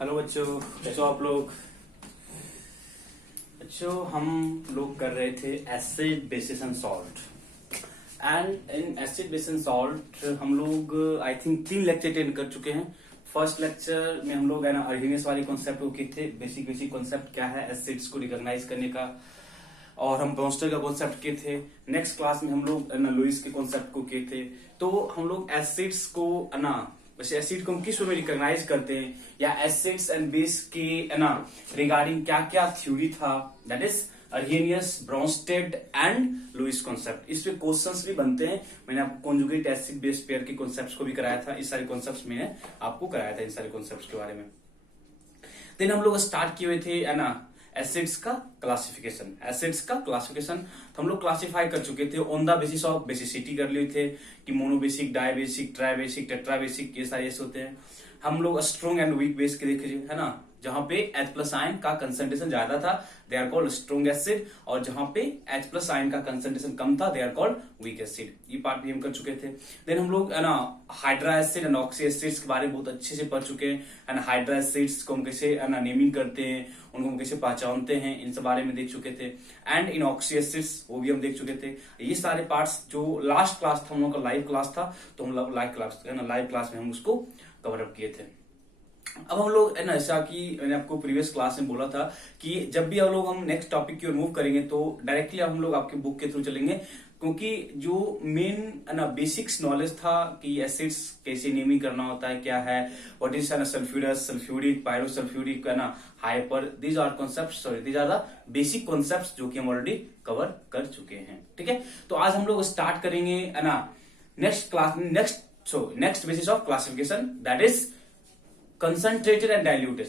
Hello बच्चों, कैसे हो आप लोग। बच्चों हम लोग कर रहे थे acid basis and salt, and in acid base and salt हम लोग आई थिंक 3 लेक्चर अटेंड कर चुके हैं। फर्स्ट लेक्चर में हम लोग है ना अर्हीनियस वाले कॉन्सेप्ट को किए थे, बेसिक कॉन्सेप्ट क्या है एसिड्स को रिकॉग्नाइज करने का, और हम ब्रोंस्टर का कॉन्सेप्ट किए थे। नेक्स्ट क्लास में हम लोग लुईस के कॉन्सेप्ट को किए थे। तो हम लोग एसिड्स को ना वैसे एसिड को हम किस वे में रिकॉग्नाइज करते हैं, या एसिड्स एंड बेस के ना रिगार्डिंग क्या क्या थ्योरी था, that is Arrhenius, Bronsted and Lewis concept. इस पे क्वेश्चंस भी बनते हैं। मैंने आपको कॉन्जुगेट एसिड बेस पेयर के कॉन्सेप्ट्स को भी कराया था। इस सारे कॉन्सेप्ट्स मैंने आपको कराया था, इन सारे कॉन्सेप्ट्स के बारे में। देन हम लोग स्टार्ट किए हुए थे है ना एसिड्स का क्लासिफिकेशन। तो हम लोग क्लासिफाई कर चुके थे on the basis of basicity, कर लिए थे कि मोनोबेसिक, डायबेसिक, ट्राइबेसिक, टेट्राबेसिक, ये सारे ऐसे होते हैं। हम लोग स्ट्रॉन्ग एंड वीक बेस के देखे है ना, जहां पे H प्लस आयन का कंसंट्रेशन ज्यादा था they are called strong acid, और जहां पे H प्लस आयन का कंसंट्रेशन कम था they are called weak acid. ये पार्ट भी हम कर चुके थे। देन हम लोग है ना hydra acid and oxy acids के बारे में बहुत अच्छे से पढ़ चुके हैं। एंड हाइड्रा एसिड्स को हम कैसे है ना नेमिंग करते हैं, उनको हम कैसे पहचानते हैं, इन सब बारे में देख चुके थे। एंड इन ऑक्सी एसिड्स वो भी हम देख चुके थे। ये सारे पार्ट्स जो लास्ट क्लास था हम लोग का लाइव क्लास था, तो हम लोग लाइव क्लास में हम उसको कवर अप किए थे। अब हम लोग है ना ऐसा कि मैंने आपको प्रीवियस क्लास में बोला था कि जब भी हम लोग नेक्स्ट टॉपिक की ओर मूव करेंगे तो डायरेक्टली हम लोग आपके बुक के थ्रू चलेंगे, क्योंकि जो मेन है ना बेसिक्स नॉलेज था कि एसिड्स कैसे नेमिंग करना होता है, क्या है, what is sulphurous, sulphuric, pyrosulphuric है ना, hyper, these are the basic concepts जो कि हम ऑलरेडी कवर कर चुके हैं। ठीक है, तो आज हम लोग स्टार्ट करेंगे है ना next basis of classification, that is concentrated and dilute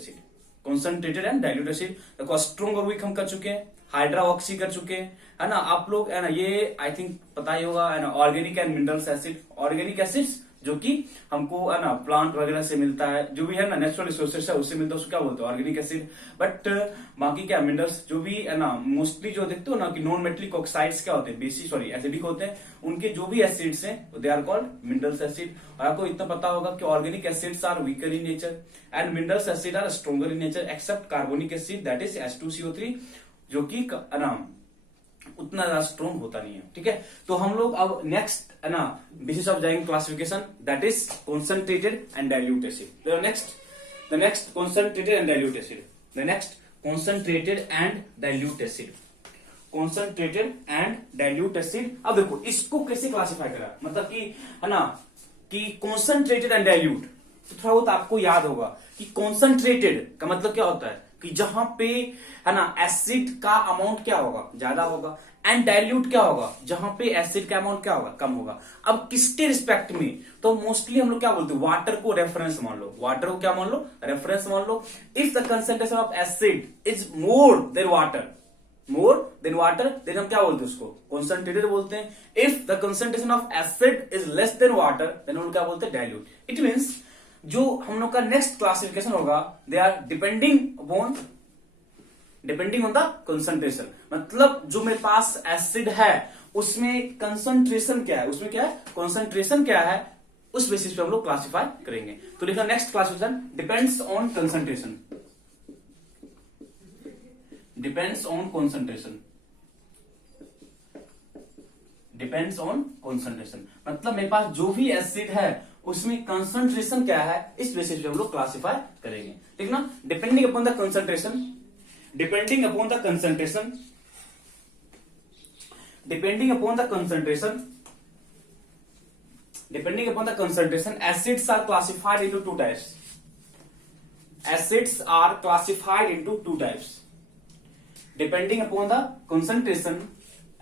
acid. देखो स्ट्रॉन्ग और वीक हम कर चुके हैं, हाइड्रा ऑक्सी कर चुके हैं, है ना। आप लोग है ना ये आई थिंक पता ही होगा है ना organic and minerals acid. Organic acids जो कि हमको है ना प्लांट वगैरह से मिलता है, जो भी है ना नेचुरल रिसोर्सेस है उससे मिलता है, उसको क्या बोलते हैं ऑर्गेनिक एसिड। बट बाकी क्या मिनरल्स जो भी है ना मोस्टली जो देखते हो ना कि नॉन मेटलिक ऑक्साइड्स क्या होते हैं, एसिडिक होते हैं, उनके जो भी एसिड्स हैं they are called minerals acid. और आपको इतना पता होगा कि organic acids are weaker in nature and minerals acid are stronger in nature except carbonic acid that is H2CO3, जो कि उतना ज्यादा स्ट्रॉन्ग होता नहीं है। ठीक है, तो हम लोग अब नेक्स्ट है ना बेसिस ऑफ जाएंगे classification, that is concentrated and dilute acid. The next concentrated and dilute acid. अब देखो इसको कैसे क्लासिफाई करा, मतलब कि है ना कि कॉन्सेंट्रेटेड एंड डाइल्यूट, तो थोड़ा बहुत आपको याद होगा कि कॉन्सेंट्रेटेड का मतलब क्या होता है कि जहां पे है ना एसिड का अमाउंट क्या होगा, ज्यादा होगा, एंड डाइल्यूट क्या होगा, जहां पे एसिड का अमाउंट क्या होगा, कम होगा। अब किसके रिस्पेक्ट में, तो मोस्टली हम लोग क्या बोलते हैं, वाटर को रेफरेंस मान लो, रेफरेंस मान लो। If the concentration of acid is more than water, then हम क्या बोलते हैं उसको कॉन्सेंट्रेटेड बोलते हैं। If the concentration of acid is less than water, then हम क्या बोलते हैं डाइल्यूट। इट मीन्स जो हम लोग का नेक्स्ट क्लासिफिकेशन होगा they are depending on the concentration. मतलब जो मेरे पास एसिड है उसमें कंसंट्रेशन क्या है, कंसंट्रेशन क्या है, उस बेसिस पे हम लोग क्लासिफाई करेंगे। तो देखो next classification depends on concentration, मतलब मेरे पास जो भी एसिड है उसमें कंसंट्रेशन क्या है, इस बेसिस पे हम लोग क्लासिफाई करेंगे। ठीक ना, depending upon the concentration acids are classified into two types. Depending upon the concentration,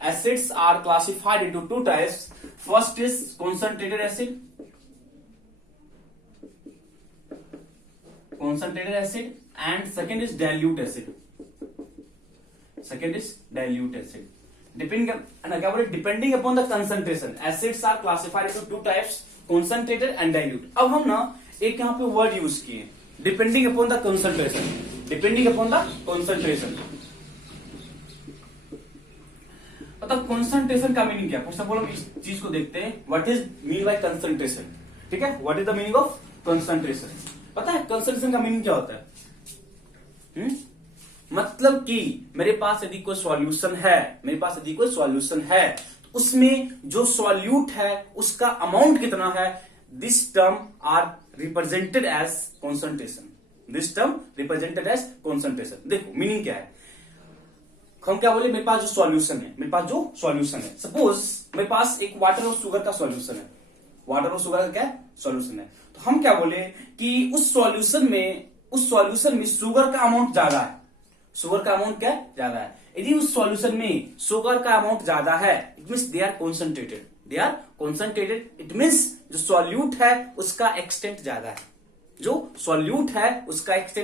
acids are classified into two types. First is concentrated acid, and second is dilute acid. Depending upon the concentration, acids are classified into two types, concentrated and dilute. अब हम ना एक यहाँ पे word use किए, depending upon the concentration. मतलब concentration का meaning क्या, फर्स्ट ऑफ ऑल हम इस चीज को देखते हैं, what is mean by concentration. ठीक है, what is the meaning of concentration. पता है कंसंट्रेशन का मीनिंग क्या होता है, मतलब कि मेरे पास यदि कोई सॉल्यूशन है, तो उसमें जो सॉल्यूट है उसका अमाउंट कितना है, this term are represented as concentration. देखो मीनिंग क्या है, हम क्या बोले, मेरे पास जो सॉल्यूशन है, सपोज मेरे पास एक वाटर और शुगर का सॉल्यूशन है, तो हम क्या बोले कि उस सॉल्यूशन में शुगर का अमाउंट ज्यादा है, यदि उस सॉल्यूशन में शुगर का अमाउंट ज्यादा है, it means they are concentrated, it means जो सॉल्यूट है उसका एक्सटेंट ज्यादा है,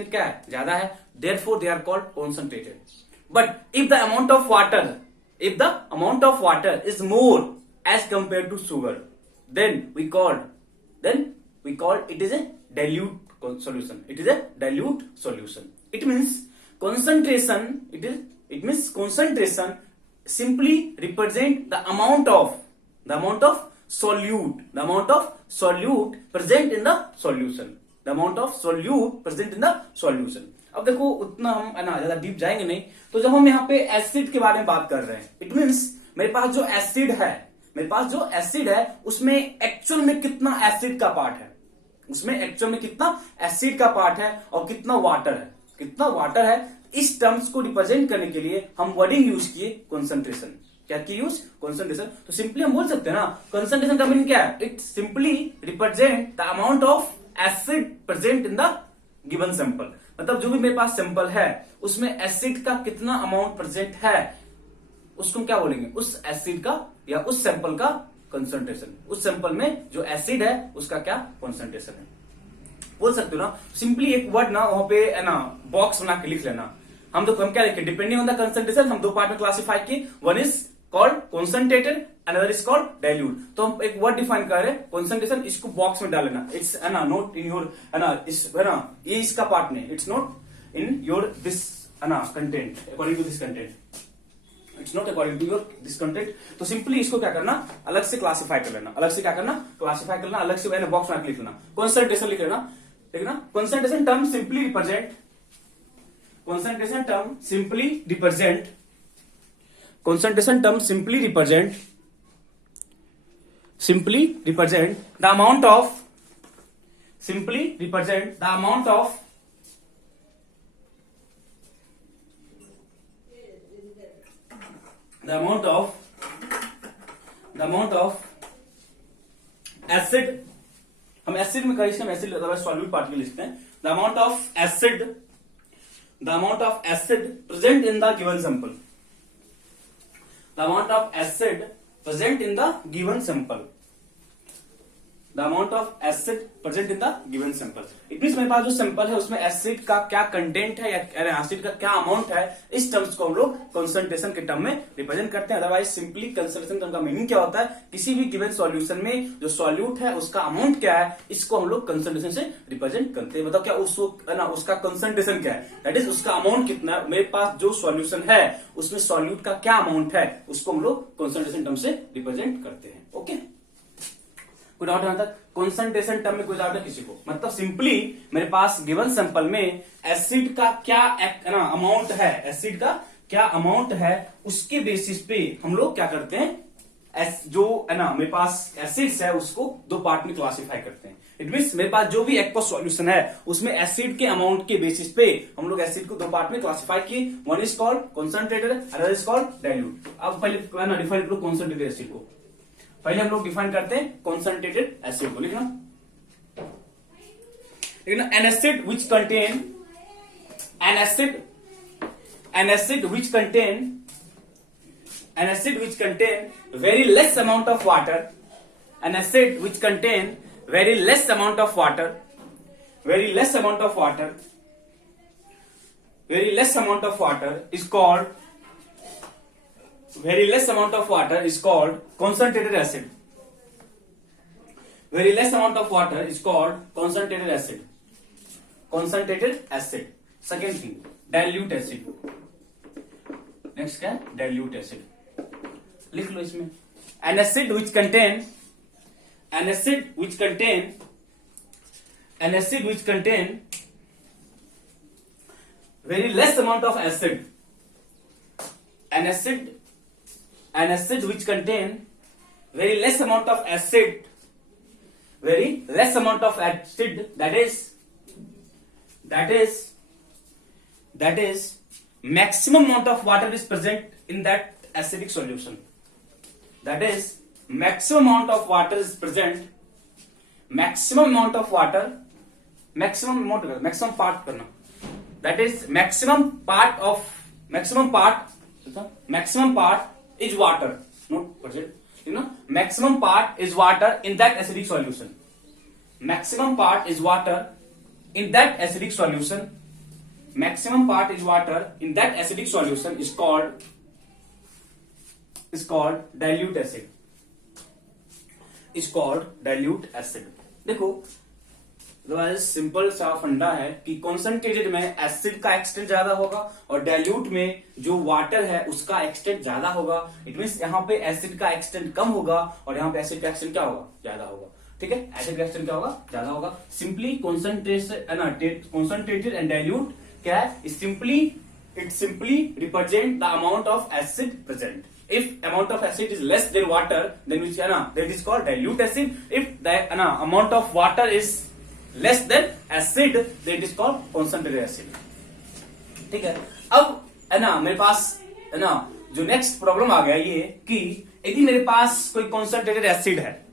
क्या है, ज्यादा है, therefore they are called concentrated. But if the amount of water is more as compare to sugar, then we call it is a dilute solution. It means concentration simply represent the amount of solute present in the solution. अब देखो उतना हम है ना ज्यादा deep जाएंगे नहीं, तो जब हम यहाँ पे एसिड के बारे में बात कर रहे हैं, इट मीन्स मेरे पास जो एसिड है उसमें एक्चुअल में कितना एसिड का पार्ट है, और कितना वाटर है, इस टर्म्स को रिप्रेजेंट करने के लिए हम वर्डिंग यूज किए कंसंट्रेशन। कंसंट्रेशन। तो सिंपली हम बोल सकते हैं ना, कंसंट्रेशन का मीनिंग क्या है, it simply represent the amount of acid present in the given sample. मतलब जो भी मेरे पास सैंपल है उसमें एसिड का कितना अमाउंट प्रेजेंट है, उसको हम क्या बोलेंगे, उस एसिड का या उस सैंपल का कंसंट्रेशन। उस सैंपल में जो एसिड है उसका क्या कंसंट्रेशन है, बोल सकते हो ना। सिंपली एक वर्ड ना वहां पे है ना बॉक्स बना के लिख लेना। हम क्या लिखे, डिपेंडिंग ऑन द कंसंट्रेशन हम दो पार्ट में क्लासिफाई किए, one is called concentrated, another is called dilute. तो हम एक वर्ड डिफाइन कर रहे हैं कॉन्सेंट्रेशन, इसको बॉक्स में डाल लेना, इट्स है ना नोट इन योर है ना ये इसका पार्ट नहीं, it's not in your this है ना content, according to this content, it's not according to your this content. तो सिंपली इसको क्या करना, अलग से क्लासिफाई कर लेना, अलग से बॉक्स में लिख लेना, कॉन्सेंट्रेशन लिख लेना, ठीक है ना। Concentration term simply represent the amount of acid, हम एसिड में करेंगे, एसिड अदरवाइज सॉल्यूट पार्टिकल लिखते हैं। The amount of acid present in the given sample, it means मेरे पास जो सैंपल है उसमें एसिड का क्या कंटेंट है या एसिड का क्या अमाउंट है, इस टर्म्स को हम लोग कंसंट्रेशन के टर्म में रिप्रेजेंट करते हैं। अदरवाइज सिंपली कंसंट्रेशन टर्म का मीनिंग क्या होता है, किसी भी गिवन सॉल्यूशन में जो सॉल्यूट है उसका अमाउंट क्या है, इसको हम लोग कंसंट्रेशन से रिप्रेजेंट करते हैं। मतलब क्या उसका कंसंट्रेशन क्या है, दैट इज उसका अमाउंट कितना है। मेरे पास जो सॉल्यूशन है उसमें सॉल्यूट का क्या अमाउंट है, उसको हम लोग कंसंट्रेशन टर्म से रिप्रेजेंट करते हैं। ओके, कोई डाउट है तक? कंसंट्रेशन टर्म में कोई डाउट है किसी को? मतलब सिंपली मेरे पास गिवन सैंपल में एसिड का क्या अमाउंट है, उसके बेसिस पे हम लोग क्या करते हैं, जो है ना मेरे पास एसिड्स है उसको दो पार्ट में क्लासिफाई करते हैं। इट मीन्स मेरे पास जो भी एक्वस सॉल्यूशन है उसमें एसिड के अमाउंट के बेसिस पे हम लोग एसिड को दो पार्ट में क्लासिफाई किए, one is called concentrated, other is called dilute. अब पहले डिफाइन करो कॉन्सेंट्रेटेड एसिड को। पहले हम लोग डिफाइन करते हैं कॉन्सेंट्रेटेड एसिड को, लिखना an acid which contain very less amount of water, very less amount of water is called concentrated acid. Very less amount of water is called concentrated acid. Second thing, dilute acid. Next क्या है, dilute acid. लिख लो इसमें, an acid which contain very less amount of acid. An acid which contain very less amount of acid, that is maximum amount of water is present in that acidic solution. That is maximum amount of water is present, maximum part करना, that is maximum part is water, not present, maximum part is water in that acidic solution. Maximum part is water in that acidic solution. Maximum part is water in that acidic solution is called dilute acid. देखो simple सा फंडा है कि concentrated में acid का extent ज्यादा होगा और डाइल्यूट में जो वाटर है उसका एक्सटेंट ज्यादा होगा. इट मीन्स यहाँ पे एसिड का एक्सटेंट कम होगा और यहाँ पे एसिड का एक्सटेंट क्या होगा, ज्यादा होगा. ठीक है, एसिड का एक्सटेंट क्या होगा, ज्यादा होगा. सिंपली कॉन्सेंट्रेटेड एंड डाइल्यूट क्या है, it simply represent the amount of acid present. If amount of acid is less than water, then that is called dilute acid. If the amount of water is less than acid, then it is called concentrated acid. ठीक है, अब मेरे पास जो next problem आ गया ये कि यदि मेरे पास कोई कॉन्सेंट्रेटेड एसिड है,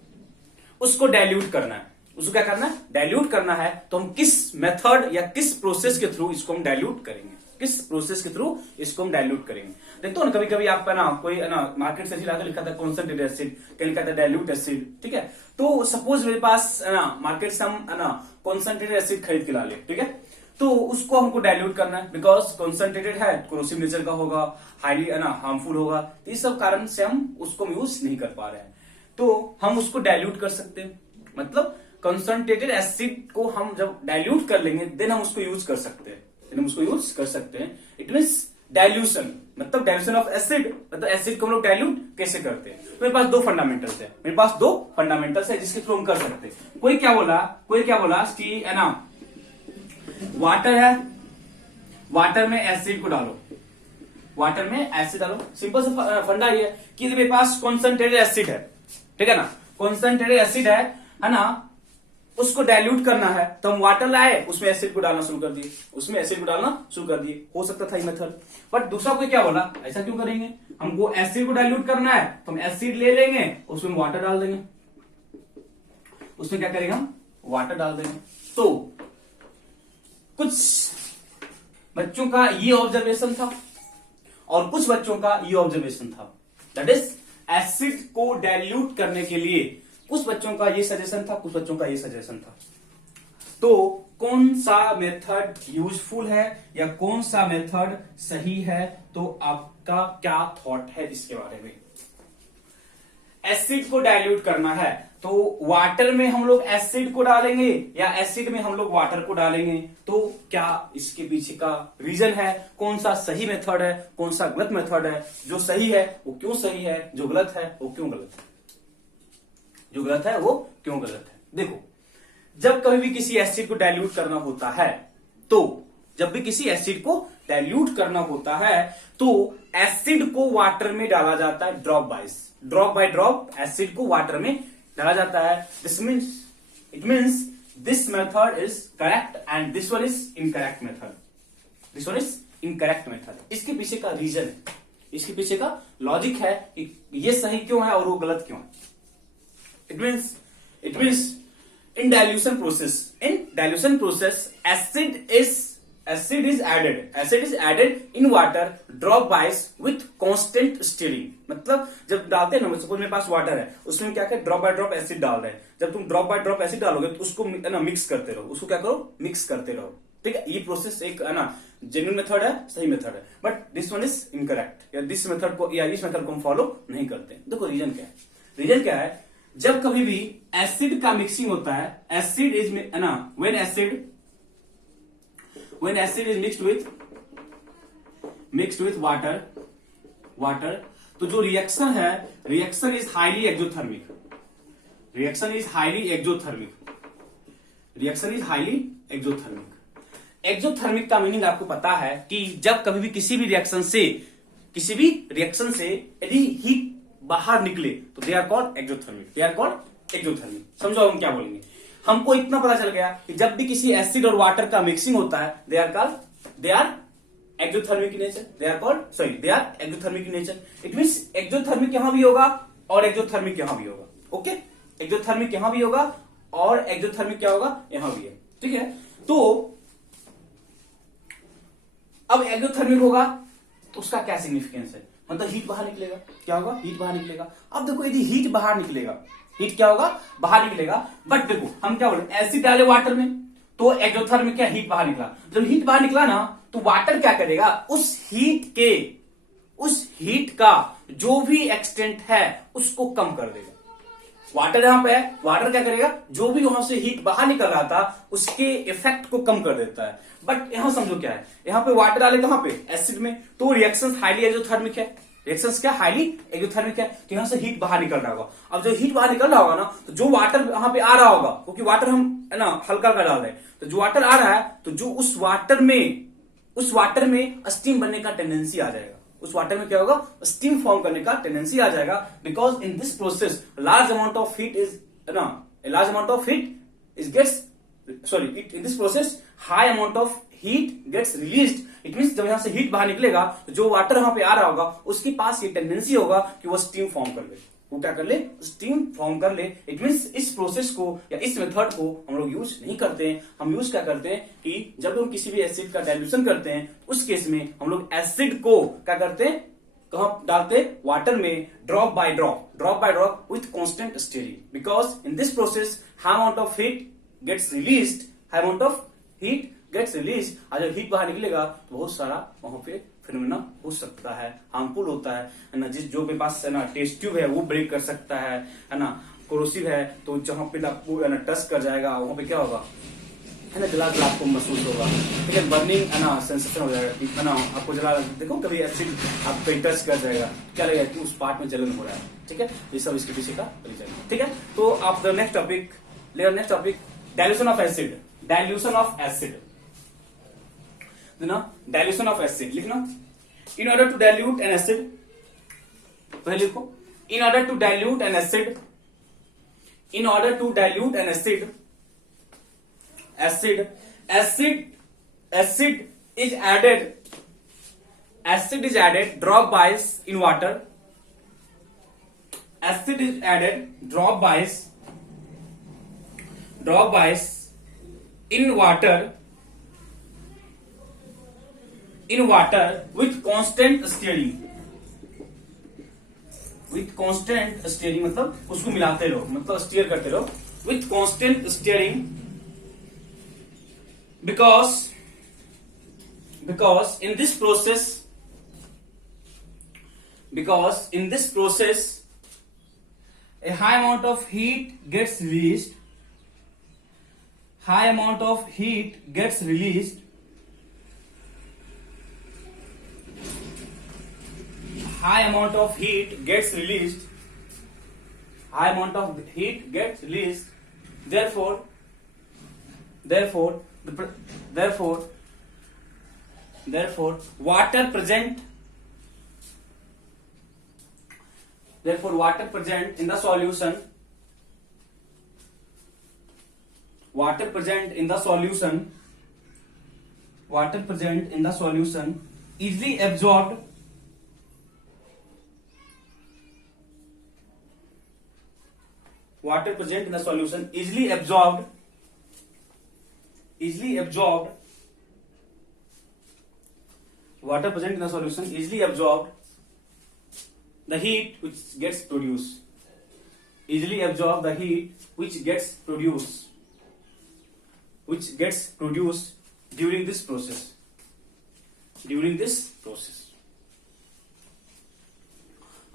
उसको डाइल्यूट करना है. उसको क्या करना है, डाइल्यूट करना है. तो हम किस मेथड या किस प्रोसेस के थ्रू इसको हम डाइल्यूट करेंगे, देखते हो ना, कभी कभी आप कोई मार्केट से लाकर लिखा था कॉन्सेंट्रेटेड एसिड, कहीं लिखा था डाइल्यूट एसिड. ठीक है, तो सपोज मेरे पास मार्केट से हम कॉन्सेंट्रेटेड एसिड खरीद के ला ले. ठीक है, तो उसको हमको डाइल्यूट करना है, बिकॉज कॉन्सेंट्रेटेड है, कोरोसिव नेचर का होगा, हाईली हार्मफुल होगा. इस सब कारण से हम उसको यूज नहीं कर पा रहे हैं. तो हम उसको डाइल्यूट कर सकते हैं, मतलब कंसंट्रेटेड एसिड को हम जब डाइल्यूट कर लेंगे देन हम उसको यूज कर सकते हैं. इट मीन्स डाइल्यूशन, मतलब डाइल्यूशन ऑफ एसिड, मतलब एसिड को हम लोग डाइल्यूट कैसे करते हैं. मेरे पास दो फंडामेंटल्स है जिसके थ्रू हम कर सकते हैं. कोई क्या बोला कि वाटर है, वाटर में एसिड को डालो, सिंपल सा फंडा ये है कि मेरे पास कॉन्सेंट्रेटेड एसिड है. ठीक है ना, कॉन्सेंट्रेटेड एसिड है ना, उसको डाइल्यूट करना है तो हम वाटर लाए, उसमें एसिड को डालना शुरू कर दिए, हो सकता था ये मेथड. बट दूसरा कोई क्या बोला, ऐसा क्यों करेंगे, हमको एसिड को डाइल्यूट करना है तो हम एसिड ले लेंगे, उसमें वाटर डाल देंगे, उसमें क्या करेंगे हम वाटर डाल देंगे. तो कुछ बच्चों का ये ऑब्जर्वेशन था और कुछ बच्चों का ये ऑब्जर्वेशन था. दैट इज एसिड को डाइल्यूट करने के लिए कुछ बच्चों का ये सजेशन था, कुछ बच्चों का ये सजेशन था. तो कौन सा मेथड यूजफुल है या कौन सा मेथड सही है, तो आपका क्या थॉट है इसके बारे में. एसिड को डाइल्यूट करना है तो वाटर में हम लोग एसिड को डालेंगे या एसिड में हम लोग वाटर को डालेंगे, तो क्या इसके पीछे का रीजन है, कौन सा सही मेथड है, कौन सा गलत मेथड है. जो सही है वो क्यों सही है, जो गलत है वो क्यों गलत है. देखो, जब कभी भी किसी एसिड को डाइल्यूट करना होता है तो एसिड को वाटर में डाला जाता है, ड्रॉप बाय ड्रॉप एसिड को वाटर में डाला जाता है. It means this method is correct and this one is incorrect method. इसके पीछे का रीजन है, इसके पीछे का लॉजिक है कि ये सही क्यों है और वो गलत क्यों है. It means in dilution process acid is added in water drop wise with constant stirring. मतलब जब डालते हैं ना, सपोज मेरे पास वाटर है, उसमें क्या क्या ड्रॉप बाय ड्रॉप एसिड डाल रहे हैं. जब तुम ड्रॉप बाय ड्रॉप एसिड डालोगे तो उसको मिक्स करते रहो, मिक्स करते रहो. ठीक है, ये प्रोसेस एक जेन्युइन मेथड है, सही मेथड है. But this one is incorrect, या इस मेथड को हम फॉलो नहीं करते. देखो रीजन क्या है, जब कभी भी एसिड का मिक्सिंग होता है, acid is when acid is mixed with water, तो जो रिएक्शन है, reaction is highly exothermic. Exothermic का मीनिंग आपको पता है कि जब कभी भी किसी भी रिएक्शन से यदि हीट बाहर निकले तो दे आर कॉल्ड एक्सोथर्मिक। समझो हम क्या बोलेंगे। हमको इतना पता चल गया कि जब भी किसी एसिड और वाटर का मिक्सिंग होता है they are exothermic in nature, they are exothermic in nature. It means exothermic यहां भी होगा और एक्सोथर्मिक यहां भी होगा। ओके, एक्सोथर्मिक यहां भी होगा और एक्सोथर्मिक क्या होगा, यहां भी है। ठीक है, तो अब एक्सोथर्मिक होगा तो उसका क्या सिग्निफिकेंस है, मतलब हीट बाहर निकलेगा। क्या होगा, हीट बाहर निकलेगा। अब देखो यदि हीट बाहर निकलेगा, हीट क्या होगा, बाहर निकलेगा। बट देखो हम क्या बोले, एसिड डाले वाटर में तो एक्सोथर्मिक क्या, हीट बाहर निकला। जब हीट बाहर निकला ना तो वाटर क्या करेगा, उस हीट का जो भी एक्सटेंट है उसको कम कर देगा। वाटर यहां पे है, वाटर क्या करेगा, जो भी वहां से हीट बाहर निकल रहा था उसके इफेक्ट को कम कर देता है। बट यहां समझो क्या है, यहां पे वाटर डाले कहां पे, एसिड में, तो रिएक्शन हाईली एक्सोथर्मिक है। रिएक्शंस क्या, हाईली एक्सोथर्मिक है। तो यहां से हीट बाहर निकल रहा होगा। अब जो हीट बाहर निकल रहा होगा ना, तो जो वाटर यहां पे आ रहा होगा, क्योंकि वाटर हम है ना हल्का का डाल रहे हैं, तो जो वाटर आ रहा है तो जो उस वाटर में स्टीम बनने का टेंडेंसी आ जाएगा। उस वाटर में क्या होगा, स्टीम फॉर्म करने का टेंडेंसी आ जाएगा। Because in this process large amount of heat in this process high amount of heat gets released. It means जब यहां से हीट बाहर निकलेगा तो जो वाटर यहां पे आ रहा होगा उसके पास ये टेंडेंसी होगा कि वो स्टीम फॉर्म कर ले, वो क्या कर ले, स्टीम फॉर्म कर ले। इट मींस इस प्रोसेस को या इस मेथड को हम लोग यूज नहीं करते हैं। हम यूज क्या करते हैं कि जब हम किसी भी एसिड का डाइल्यूशन करते हैं उस केस में हम लोग एसिड को क्या करते हैं, कहां डालते, वाटर में, drop by drop with constant stirring. Because in this process high amount of heat gets released, और जब हीट बाहर निकलेगा तो बहुत सारा वहां पे फिनोमेना हो सकता है, हार्मफुल होता है ना। जो के पास है ना टेस्ट ट्यूब है वो ब्रेक कर सकता है ना। कोरोसिव है तो जहां पे आपको है ना टच कर जाएगा वहां पे क्या होगा, है ना, जला आपको महसूस होगा। ठीक है, बर्निंग है ना सेंसेशन हो जाएगा, है ना, आपको जला। देखो कभी एसिड आप पे टच कर जाएगा, क्या लगेगा कि उस पार्ट में जलन हो रहा है। ठीक है, ये सब इसके पीछे का परिचय। ठीक है, तो आप the next topic dilution of acid. Dilution of acid लिखना। In order to dilute an acid, पहले लिखो, in order to dilute an acid, acid is added drop-wise in water. Acid is added drop-wise in water with constant stirring मतलब उसको मिलाते रहो, मतलब steer करते रहो with constant stirring, because in this process a high amount of heat gets released, therefore water present in the solution easily absorbed the heat which gets produced during this process.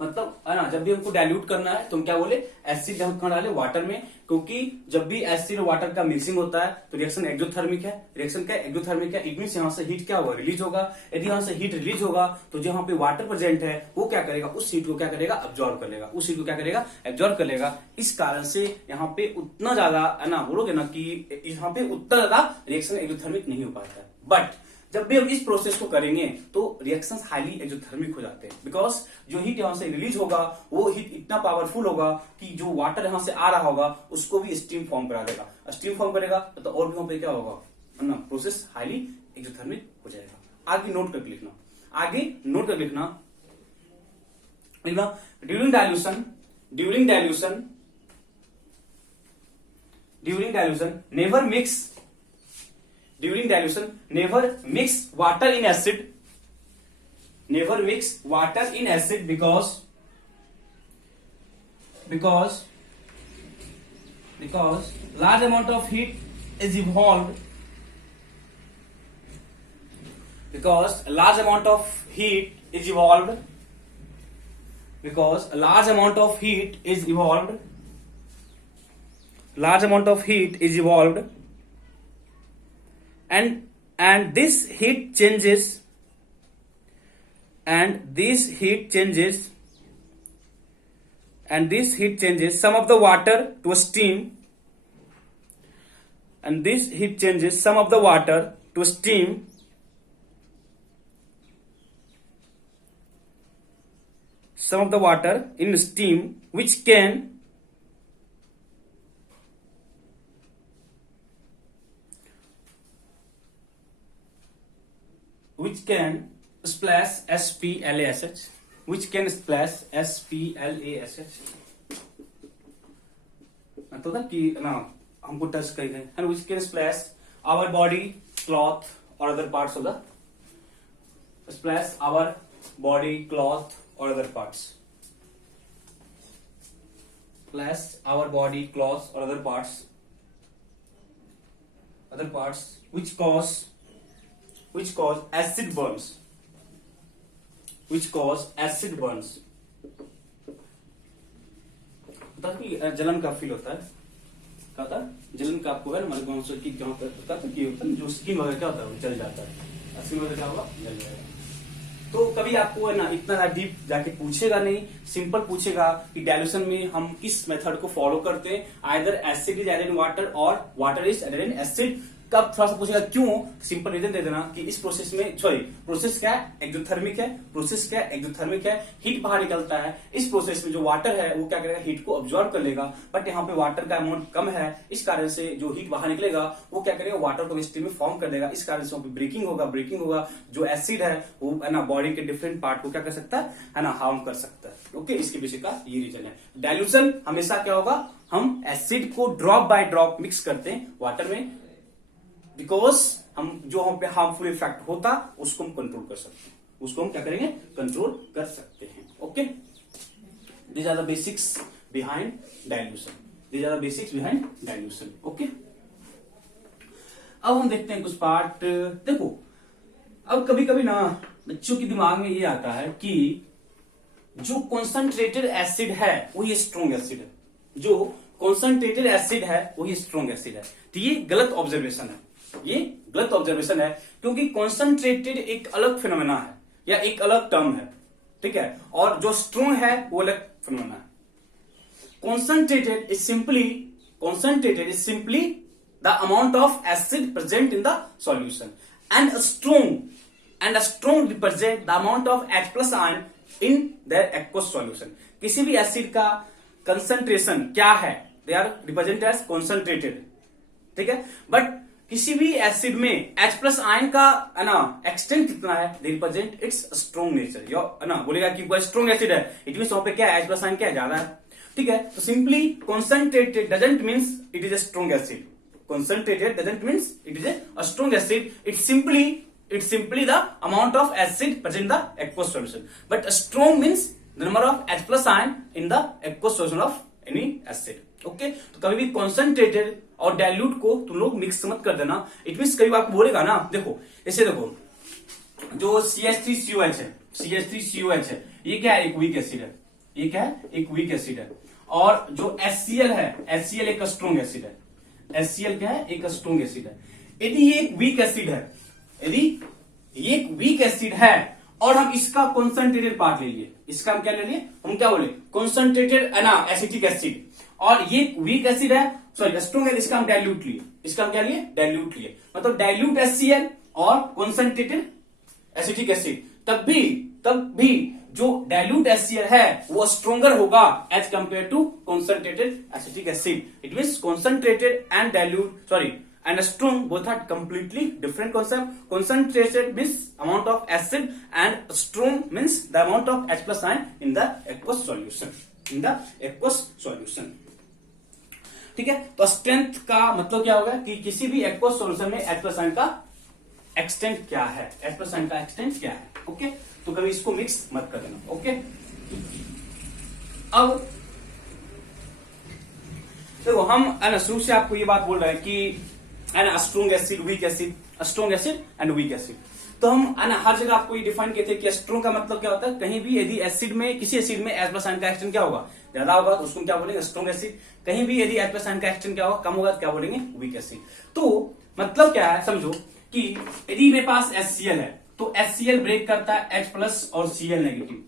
मतलब है ना, जब भी हमको dilute करना है तो हम क्या बोले, एसिड हम कहाँ डाले, वाटर में, क्योंकि जब भी एसिड और वाटर का मिक्सिंग होता है तो रिएक्शन एक्सोथर्मिक है। रिएक्शन क्या एक्सोथर्मिक है, इट मींस यहाँ से हीट क्या होगा, रिलीज होगा। यदि यहाँ से हीट रिलीज होगा तो जो यहाँ पे वाटर प्रेजेंट है वो क्या करेगा, उस हीट को क्या करेगा, अब्जॉर्ब कर लेगा, उस हीट को क्या करेगा, एब्जॉर्ब कर लेगा। इस कारण से यहाँ पे उतना ज्यादा है ना, बोलोगे ना कि यहाँ पे उतना ज्यादा रिएक्शन एक्सोथर्मिक नहीं हो पाता है। बट जब भी हम इस प्रोसेस को करेंगे तो रिएक्शंस हाईली एक्सोथर्मिक हो जाते हैं, बिकॉज जो हीट यहां से रिलीज होगा वो हीट इतना पावरफुल होगा कि जो वाटर यहां से आ रहा होगा उसको भी स्टीम फॉर्म करा देगा। स्टीम फॉर्म करेगा तो और भी वहां पे क्या होगा ना, प्रोसेस हाईली एक्सोथर्मिक हो जाएगा। आगे नोट करके लिखना, आगे नोट करके लिखना during dilution during dilution never mix water in acid, because large amount of heat is evolved, because a large amount of heat is evolved, and this heat changes some of the water to steam, in steam which can splash SPLASH, तो ना कि ना हमको touch कर गए, and which can splash our body, cloth or other parts of the other parts which cause acid burns, ताकि जलन का फील होता है, क्या होता है, जलन का आपको है हमारे गाँव से कि जहाँ पे होता है कि जो स्किन वगैरह क्या होता है वो जल जाता है, स्किन वगैरह क्या होगा, जल जाएगा। तो कभी आपको है ना इतना डीप जाके पूछेगा नहीं, सिंपल पूछेगा कि डाइल्यूशन में हम किस मेथड को फॉलो करते हैं, either acid is added in water और water is added in acid. कब थोड़ा सा पूछेगा क्यों, सिंपल रीजन दे देना कि इस प्रोसेस में प्रोसेस क्या है, एक्सोथर्मिक है, हीट बाहर निकलता है। इस प्रोसेस में जो वाटर है वो क्या करेगा, हीट को अब्जॉर्ब कर लेगा, बट यहाँ पे वाटर का अमाउंट कम है, इस कारण से जो हीट बाहर निकलेगा वो क्या करेगा, वाटर को स्टीम में फॉर्म कर देगा। इस कारण से वहाँ पे ब्रेकिंग होगा, जो एसिड है वो है ना बॉडी के डिफरेंट पार्ट को क्या कर सकता है ना, हार्म कर सकता है। ओके, इसके पीछे का ये रीजन है। डाइल्यूशन हमेशा क्या होगा, हम एसिड को ड्रॉप बाय ड्रॉप मिक्स करते हैं वाटर में, बिकॉज हम जो हम पे हार्मफुल इफेक्ट होता उसको हम कंट्रोल कर सकते हैं, उसको हम क्या करेंगे, कंट्रोल कर सकते हैं। Okay, these are the basics behind dilution. Okay, अब हम देखते हैं कुछ पार्ट। देखो, अब कभी कभी ना बच्चों के दिमाग में ये आता है कि जो कॉन्सेंट्रेटेड एसिड है वही स्ट्रॉन्ग एसिड है, तो ये गलत ऑब्जर्वेशन है, क्योंकि कॉन्सेंट्रेटेड एक अलग फिनोमेना है या एक अलग टर्म है, ठीक है, और जो स्ट्रॉन्ग है वो अलग फिनोमेना है। Concentrated is simply the amount of acid present in the solution, and a strong represent the amount of H plus ion in their aqueous solution. किसी भी एसिड का कंसंट्रेशन क्या है, they are represented as concentrated, ठीक है, but किसी भी acid में H प्लस आयन का है ना एक्सटेंट कितना है, they represent its strong nature. यो है ना बोलेगा कि कोई स्ट्रॉन्ग एसिड है, इट मींस वहां पे क्या है, H प्लस आयन क्या है, ज्यादा है, ठीक है। तो simply concentrated doesn't means it is a strong acid, concentrated doesn't means it is a strong acid, it's simply the amount of acid present in the aqueous solution, but strong means the number of H plus ion in the aqueous solution of any acid. Okay, तो कभी भी concentrated और dilute को तुम लोग mix मत कर देना। इट मीन्स कभी आपको बोलेगा ना, देखो ऐसे देखो, जो CH3COH है, ये क्या है, एक वीक एसिड है, ये क्या है, एक वीक एसिड है। और जो HCl है, HCl एक स्ट्रॉन्ग एसिड है। HCl क्या है, एक स्ट्रॉन्ग एसिड है। यदि ये एक वीक एसिड है, यदि ये एक वीक एसिड है और हम इसका कॉन्सेंट्रेटेड पार्ट ले लिए, इसका हम क्या ले लिए, हम क्या बोले, कॉन्सेंट्रेटेड एसिटिक एसिड, और ये वीक एसिड है, सॉरी स्ट्रॉन्ग है, इसका हम डाइल्यूट लिए, इसका हम क्या लिए, डाइल्यूट लिए, मतलब डाइल्यूट HCl और कॉन्सेंट्रेटेड एसिटिक एसिड, तब भी जो डाइल्यूट HCl है वो स्ट्रोंगर होगा as compare to concentrated acetic acid. It means concentrated and dilute, sorry, and strong both are completely different concept. Concentrated means amount of acid and strong means the amount of H plus ion in the aqueous solution, in the aqueous solution. ठीक है, तो strength का मतलब क्या होगा कि किसी भी एक्वस सॉल्यूशन में H plus ion का एक्सटेंट क्या है, H plus ion का एक्सटेंट क्या है। ओके, तो कभी इसको मिक्स मत कर देना। ओके, अब देखो हम शुरू से आपको ये बात बोल रहे हैं कि strong acid, weak acid, strong acid and weak acid. तो हम हर जगह आपको ये डिफाइन किए थे कि स्ट्रॉन्ग का मतलब क्या होता है, कहीं भी यदि एसिड में, किसी एसिड में H plus ion का एक्सटेंट क्या होगा, ज्यादा होगा तो उसको क्या बोलेंगे, स्ट्रॉन्ग एसिड। कहीं भी यदि H plus ion का एक्सटेंट क्या होगा, कम होगा तो क्या बोलेंगे, वीक एसिड। तो मतलब क्या है, समझो कि यदि मेरे पास HCl है तो HCl ब्रेक करता है H प्लस और Cl नेगेटिव,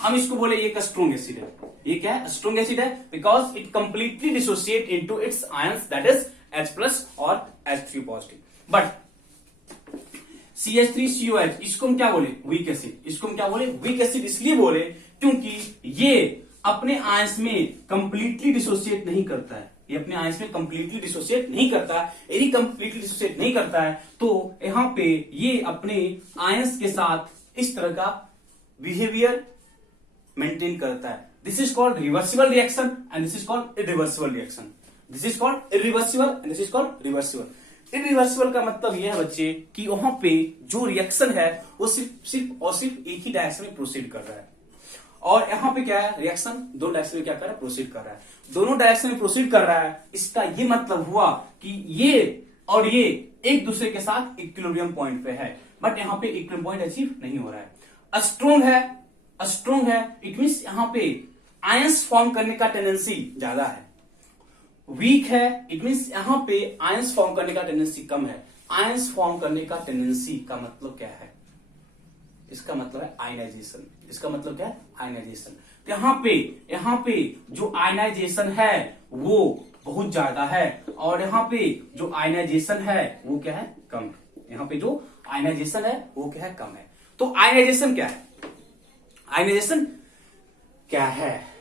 हम इसको बोले एक स्ट्रॉन्ग एसिड है। ये क्या है, स्ट्रॉन्ग एसिड है, because it completely dissociate into its ions, that is H plus और H3 पॉजिटिव। बट CH3COH इसको हम क्या बोले, वीक एसिड। इसको हम क्या बोले, वीक एसिड इसलिए बोले क्योंकि ये अपने आयंस में कंप्लीटली डिसोसिएट नहीं करता है, ये अपने आयंस में कंप्लीटली डिसोसिएट नहीं करता है। यदि कंप्लीटली डिसोसिएट नहीं करता है तो यहां पे ये अपने आयंस के साथ इस तरह का बिहेवियर मेंटेन करता है। This is called reversible reaction and this is called irreversible reaction. This is called irreversible and this is called reversible. Irreversible का मतलब यह है बच्चे कि वहां पे जो रिएक्शन है वो सिर्फ और सिर्फ एक ही डायरेक्शन में प्रोसीड कर रहा है, और यहाँ पे क्या है, रिएक्शन दो डायरेक्शन में क्या कर रहा है, प्रोसीड कर रहा है। दोनों डायरेक्शन में प्रोसीड कर रहा है, इसका ये मतलब हुआ कि ये और ये एक दूसरे के साथ इक्विलिब्रियम पॉइंट पे है, बट यहाँ पे इक्विलिब्रियम पॉइंट अचीव नहीं हो रहा है। स्ट्रोंग है, इट मींस यहाँ पे आयंस फॉर्म करने का टेंडेंसी ज्यादा है। वीक है, इट मींस यहां पे आयंस फॉर्म करने का टेंडेंसी कम है। आयंस फॉर्म करने का टेंडेंसी का मतलब क्या है, इसका मतलब है आयनाइजेशन। इसका मतलब क्या है, आयनाइजेशन। तो यहां पे जो आयनाइजेशन है वो बहुत ज्यादा है, और यहां पे जो आयनाइजेशन है वो क्या है, कम। यहां पे जो आयनाइजेशन है वो क्या है, कम है। तो आयनाइजेशन क्या है, आयनाइजेशन क्या है,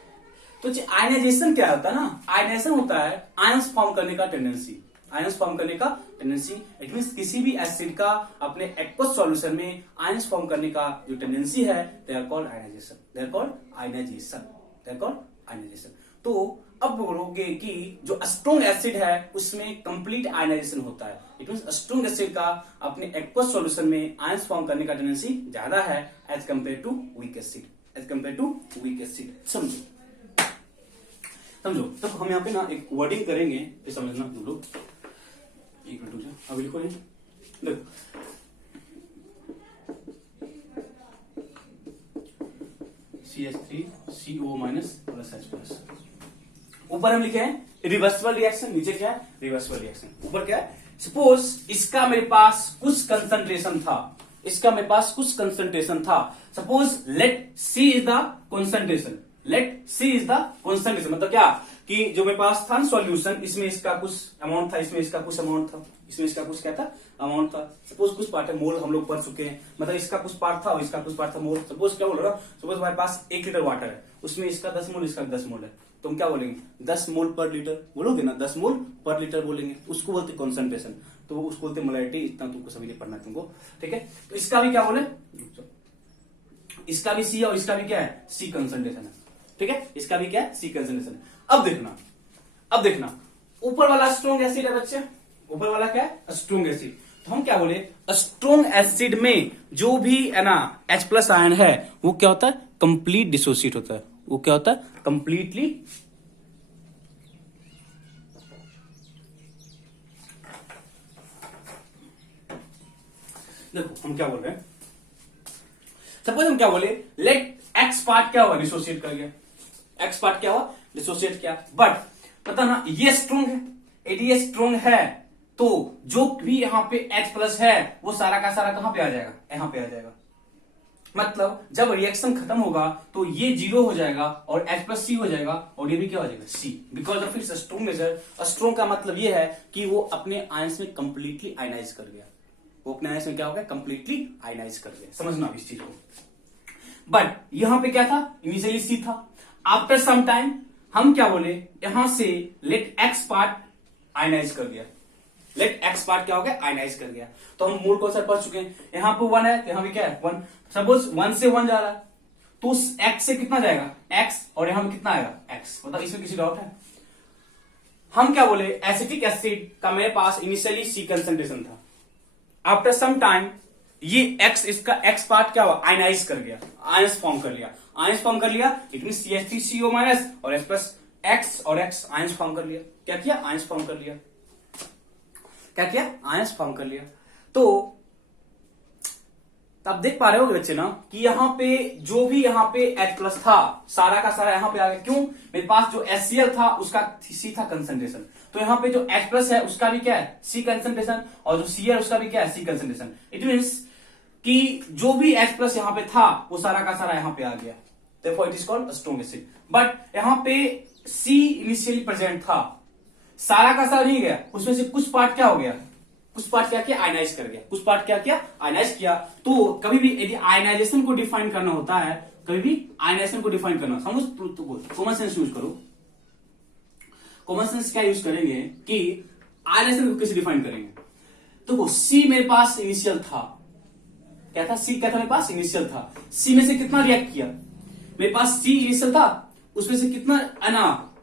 तो आयनाइजेशन क्या होता है ना, आयनाइजेशन होता है आयंस फॉर्म करने का टेंडेंसी। आयंस फॉर्म करने का टेंडेंसी, इट मींस किसी भी एसिड का अपने एक्वस सॉल्यूशन में आयंस फॉर्म करने का जो टेंडेंसी है, they are called ionization, they are called ionization, they are called ionization. तो अब बोलोगे कि जो स्ट्रॉन्ग एसिड है उसमें कंप्लीट आयनाइजेशन होता है। इट मींस स्ट्रॉन्ग एसिड का अपने एक्वस सॉल्यूशन में आयंस फॉर्म करने का टेंडेंसी ज्यादा है as compare to weak acid, as compare to weak acid. समझो, तो हम यहाँ पे ना एक वर्डिंग करेंगे, ये समझना तुम लोग। एक मिनट रुक जाओ, अभी लिखो। देखो, CH3CO minus plus H plus. ऊपर हम लिखे हैं रिवर्सिबल रिएक्शन, नीचे क्या है, रिवर्सिबल रिएक्शन। ऊपर क्या है, सपोज इसका मेरे पास कुछ कंसंट्रेशन था, इसका मेरे पास कुछ कंसंट्रेशन था। Suppose let C is the concentration, let C is the concentration. मतलब क्या कि जो मेरे पास था सॉल्यूशन, इसमें इसका कुछ अमाउंट था, इसमें इसका कुछ अमाउंट था, इसमें इसका कुछ क्या था, अमाउंट था। सपोज कुछ पार्ट है, मोल हम लोग पढ़ चुके हैं, मतलब इसका कुछ पार्ट था और इसका कुछ पार्ट था, मोल। सपोज क्या बोल रहा हूं, सपोज हमारे पास 1 लीटर वाटर है, उसमें इसका 10 मोल, इसका 10 मोल है, तो हम क्या बोलेंगे, 10 मोल पर लीटर बोलोगे ना, 10 मोल पर लीटर बोलेंगे, उसको बोलते कॉन्सेंट्रेशन। तो उसको बोलते मोलैरिटी। इतना तुमको सभी ने पढ़ना तुमको, ठीक है। तो इसका भी क्या बोले, इसका भी C है और इसका भी क्या है, C कंसंट्रेशन है, ठीक है। इसका भी क्या है, C कंसंट्रेशन है। अब देखना ऊपर वाला स्ट्रॉन्ग एसिड है बच्चे, ऊपर वाला क्या है, स्ट्रॉन्ग एसिड। तो हम क्या बोले, स्ट्रॉन्ग एसिड में जो भी है ना H प्लस आयन है वो क्या होता है, कंप्लीट डिसोसिएट होता है। वो क्या होता है, कंप्लीटली देखो हम क्या बोल रहे हैं, सपोज हम क्या बोले, लेट X पार्ट क्या हुआ, डिसोसिएट कर गया, एक्स पार्ट क्या हुआ, डिसोसिएट किया। बट पता ना ये स्ट्रोंग है, यदि ये स्ट्रोंग है तो जो भी यहाँ पे H प्लस है वो सारा का सारा कहां पे आ जाएगा, यहां पे आ जाएगा। मतलब जब रिएक्शन खत्म होगा तो ये 0 हो जाएगा और H प्लस सी हो जाएगा और ये भी क्या हो जाएगा, see, because of its strong major. Strong का मतलब ये है कि वो अपने आयंस में कंप्लीटली आयनाइज कर गया, वो अपने आयंस में क्या हो गया, कंप्लीटली आयनाइज कर गया। समझना इस चीज को। बट यहां पे क्या था, इनिशियली सी था। आफ्टर सम टाइम हम क्या बोले, यहां से लेट एक्स पार्ट आयनाइज कर गया, लेट एक्स पार्ट क्या हो गया, आयनाइज कर गया। तो हम मूल कॉन्सेप्ट पढ़ चुके हैं। यहां पे 1 है तो यहां पे क्या है, 1। सपोज 1 से 1 जा रहा है तो उस x से कितना जाएगा, x, और यहां पे कितना आएगा, x। मतलब इसमें किसी डाउट है? हम क्या बोले, एसिटिक एसिड का मेरे पास इनिशियली सी कंसेंट्रेशन था। आफ्टर सम टाइम ये x, इसका x पार्ट क्या हुआ, आयनाइज कर गया, आयंस फॉर्म कर लिया। आयंस फॉर्म कर लिया इट मीन CH3CO माइनस और H प्लस x और x आयंस फॉर्म कर लिया। क्या किया, आयंस फॉर्म कर लिया। क्या किया, आयंस फॉर्म कर लिया। तो आप देख पा रहे हो बच्चे ना कि यहाँ पे जो भी यहाँ पे H प्लस था सारा का सारा यहाँ पे आ गया। क्यों, मेरे पास जो HCl था उसका C था कंसंट्रेशन, तो यहाँ पे जो H प्लस है उसका भी क्या है, C कंसंट्रेशन, और जो Cl उसका भी क्या है, C कंसंट्रेशन। इट मीन्स कि जो भी H प्लस यहाँ पे था वो सारा का सारा यहाँ पे आ गया। Therefore it is called strong acid. But यहाँ पे C इनिशियली प्रेजेंट था, सारा का सारा नहीं गया, उसमें से कुछ पार्ट क्या हो गया, कुछ पार्ट क्या किया, आयनाइज कर गया। कुछ पार्ट क्या किया, आयनाइज किया। तो कभी भी यदि आयनाइजेशन को डिफाइन करना होता है, कभी भी आयनाइजेशन को डिफाइन करना, समझ तो कॉमन सेंस यूज करो। कॉमन सेंस क्या यूज करेंगे कि आयनाइजेशन को कैसे डिफाइन करेंगे। तो सी मेरे पास इनिशियल था, क्या था, सी क्या था मेरे पास, इनिशियल था। सी में से कितना रिएक्ट किया, मेरे पास सी इनिशियल था, उसमें से कितना अना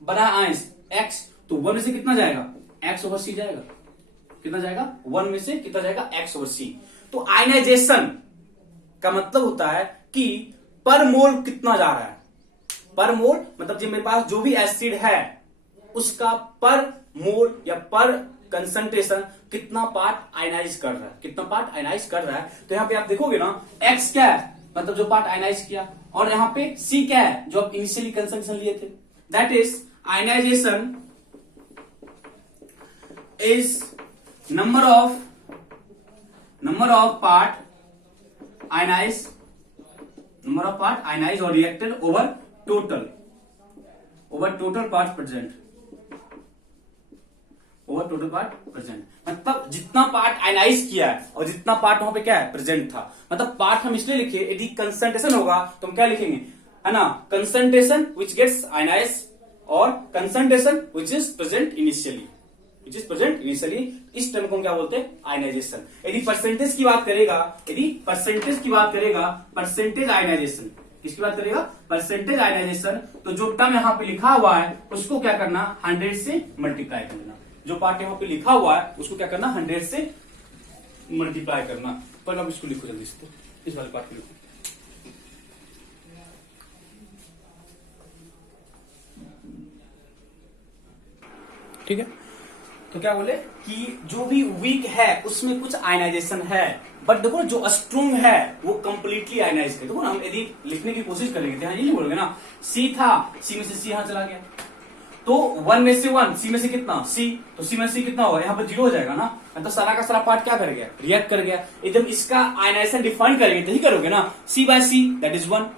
बना आयंस एक्स, तो 1 में से कितना जाएगा, एक्स ओवर सी जाएगा। कितना जाएगा, 1 में से कितना जाएगा, एक्स ओवर सी। तो आयनाइजेशन का मतलब होता है कि पर मोल कितना जा रहा है। पर मोल मतलब जो मेरे पास जो भी एसिड है उसका पर मोल या पर कंसंट्रेशन कितना पार्ट आयनाइज कर रहा है, कितना पार्ट आयनाइज कर रहा है। तो यहां पे आप देखोगे ना, एक्स क्या है, मतलब जो पार्ट आयनाइज किया, और यहां पे सी क्या है, जो आप इनिशियली कंसंट्रेशन लिए थे। That is ionization is number of part ionized or reacted over total parts present, मतलब जितना पार्ट आयनाइज किया है और जितना पार्ट वहां पे क्या है, प्रेजेंट था। मतलब पार्ट हम इसलिए लिखे, यदि कंसंट्रेशन होगा तो हम क्या लिखेंगे, है ना, कंसंट्रेशन विच गेट्स आयनाइज और concentration which is present initially, इस टर्म को हम क्या बोलते हैं, आयनाइजेशन। यदि परसेंटेज की बात करेगा, परसेंटेज आयनाइजेशन, किसकी बात करेगा, परसेंटेज आयनाइजेशन, तो जो टर्म यहाँ पे लिखा हुआ है उसको क्या करना, 100 से मल्टीप्लाई करना। जो पार्ट यहाँ पे लिखा हुआ है उसको क्या करना, 100 से मल्टीप्लाई करना। पर अब इसको लिखो जल्दी से, इस वाले पार्ट को लिखो। ठीक है, तो क्या बोले कि जो भी वीक है उसमें कुछ आयनाइजेशन है, बट देखो जो स्ट्रोंग है वो कंप्लीटली आयनाइज है। देखो ना, हम यदि लिखने की कोशिश करेंगे तो यहाँ ये नहीं बोलोगे ना, सी था, सी में से सी यहां चला गया, तो 1 में से 1, सी में से कितना, सी, तो सी में से कितना होगा, यहाँ पर 0 हो जाएगा ना। मतलब सारा का सारा पार्ट क्या कर गया, रिएक्ट कर गया। एकदम इसका आयनाइजेशन डिफाइन करेंगे तो ही करोगे ना, C by C that is 1।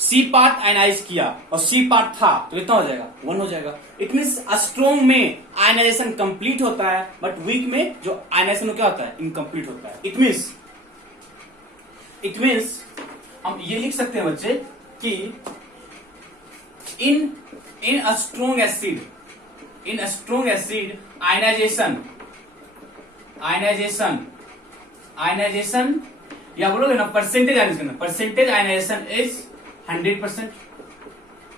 C part ionize किया और सी पार्ट था तो कितना हो जाएगा, 1 हो जाएगा। इट मीन्स स्ट्रोंग में आयनाइजेशन कंप्लीट होता है, बट वीक में जो आयनाइजेशन क्या होता है, इनकम्प्लीट होता है। इट मीन्स हम ये लिख सकते हैं बच्चे कि इन अ स्ट्रोंग एसिड आयनाइजेशन या बोलोगे ना परसेंटेज आयनाइजेशन इज 100%।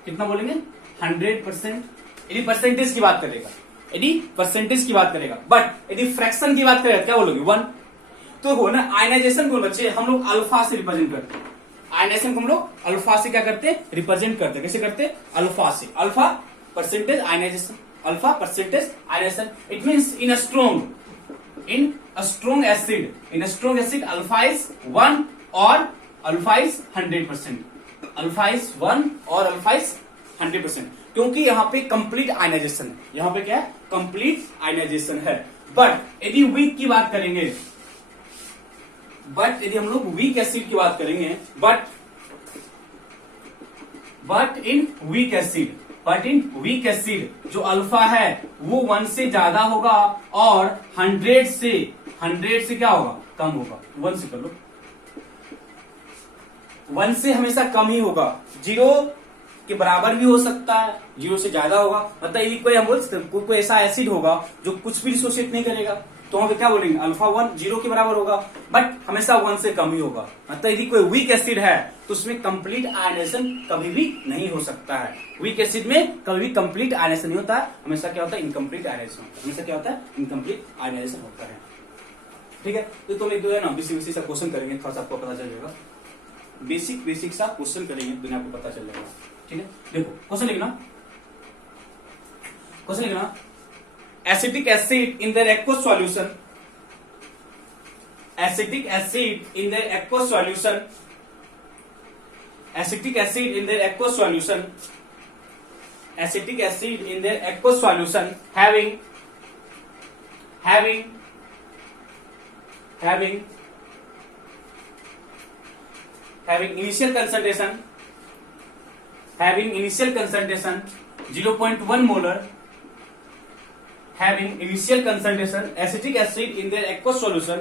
कितना बोलेंगे, 100%। यदि परसेंटेज की बात करेगा, बट यदि फ्रैक्शन की बात करेगा क्या बोलोगे, 1। तो हो ना, आयनाइजेशन को बच्चे हम लोग अल्फा से रिप्रेजेंट करते हैं। आयनाइजेशन को हम लोग अल्फा से क्या करते हैं, रिप्रेजेंट करते हैं। कैसे करते हैं, अल्फा से। Alpha percentage ionization, it means in a strong acid alpha is 1 और अल्फा इज 100%। अल्फा इज 1 और अल्फा इज 100%, क्योंकि यहाँ पे कंप्लीट आयनाइजेशन है। यहाँ पे क्या है? कंप्लीट आयनाइजेशन है। बट यदि वीक की बात करेंगे, यदि हम लोग वीक एसिड की बात करेंगे, बट इन वीक एसिड जो अल्फा है वो 1 से ज्यादा होगा और 100 से क्या होगा? कम होगा। 1 से कर लो, 1 से हमेशा कम ही होगा, 0 के बराबर भी हो सकता है, 0 से ज्यादा होगा। मतलब ये कोई हम बोल सकते हैं कोई ऐसा एसिड होगा जो कुछ भी डिसोसिएट नहीं करेगा, तो हम क्या बोलेंगे? अल्फा 1 0 के बराबर होगा, बट हमेशा 1 से कम ही होगा। मतलब यदि कोई वीक एसिड है तो उसमें कंप्लीट आयनाइजेशन कभी भी नहीं हो सकता है। वीक एसिड में कभी भी कंप्लीट आयनाइजेशन नहीं होता है, हमेशा क्या होता है? इनकम्प्लीट आयनाइजेशन होता है। हमेशा क्या होता है? इनकम्प्लीट आयनाइजेशन होता है। ठीक है, तो तुम एक दो है ना बेसिक सा क्वेश्चन करेंगे, थोड़ा सा आपको पता चल जाएगा। बेसिक सा क्वेश्चन करेंगे, दुनिया को पता चल जाएगा। ठीक है, देखो क्वेश्चन लिखना, acetic acid in their aqueous solution, acetic acid in their aqueous solution, acetic acid in their aqueous solution, acetic acid in their aqueous solution having initial concentration 0.1 molar, having initial concentration, acetic acid in their aqueous solution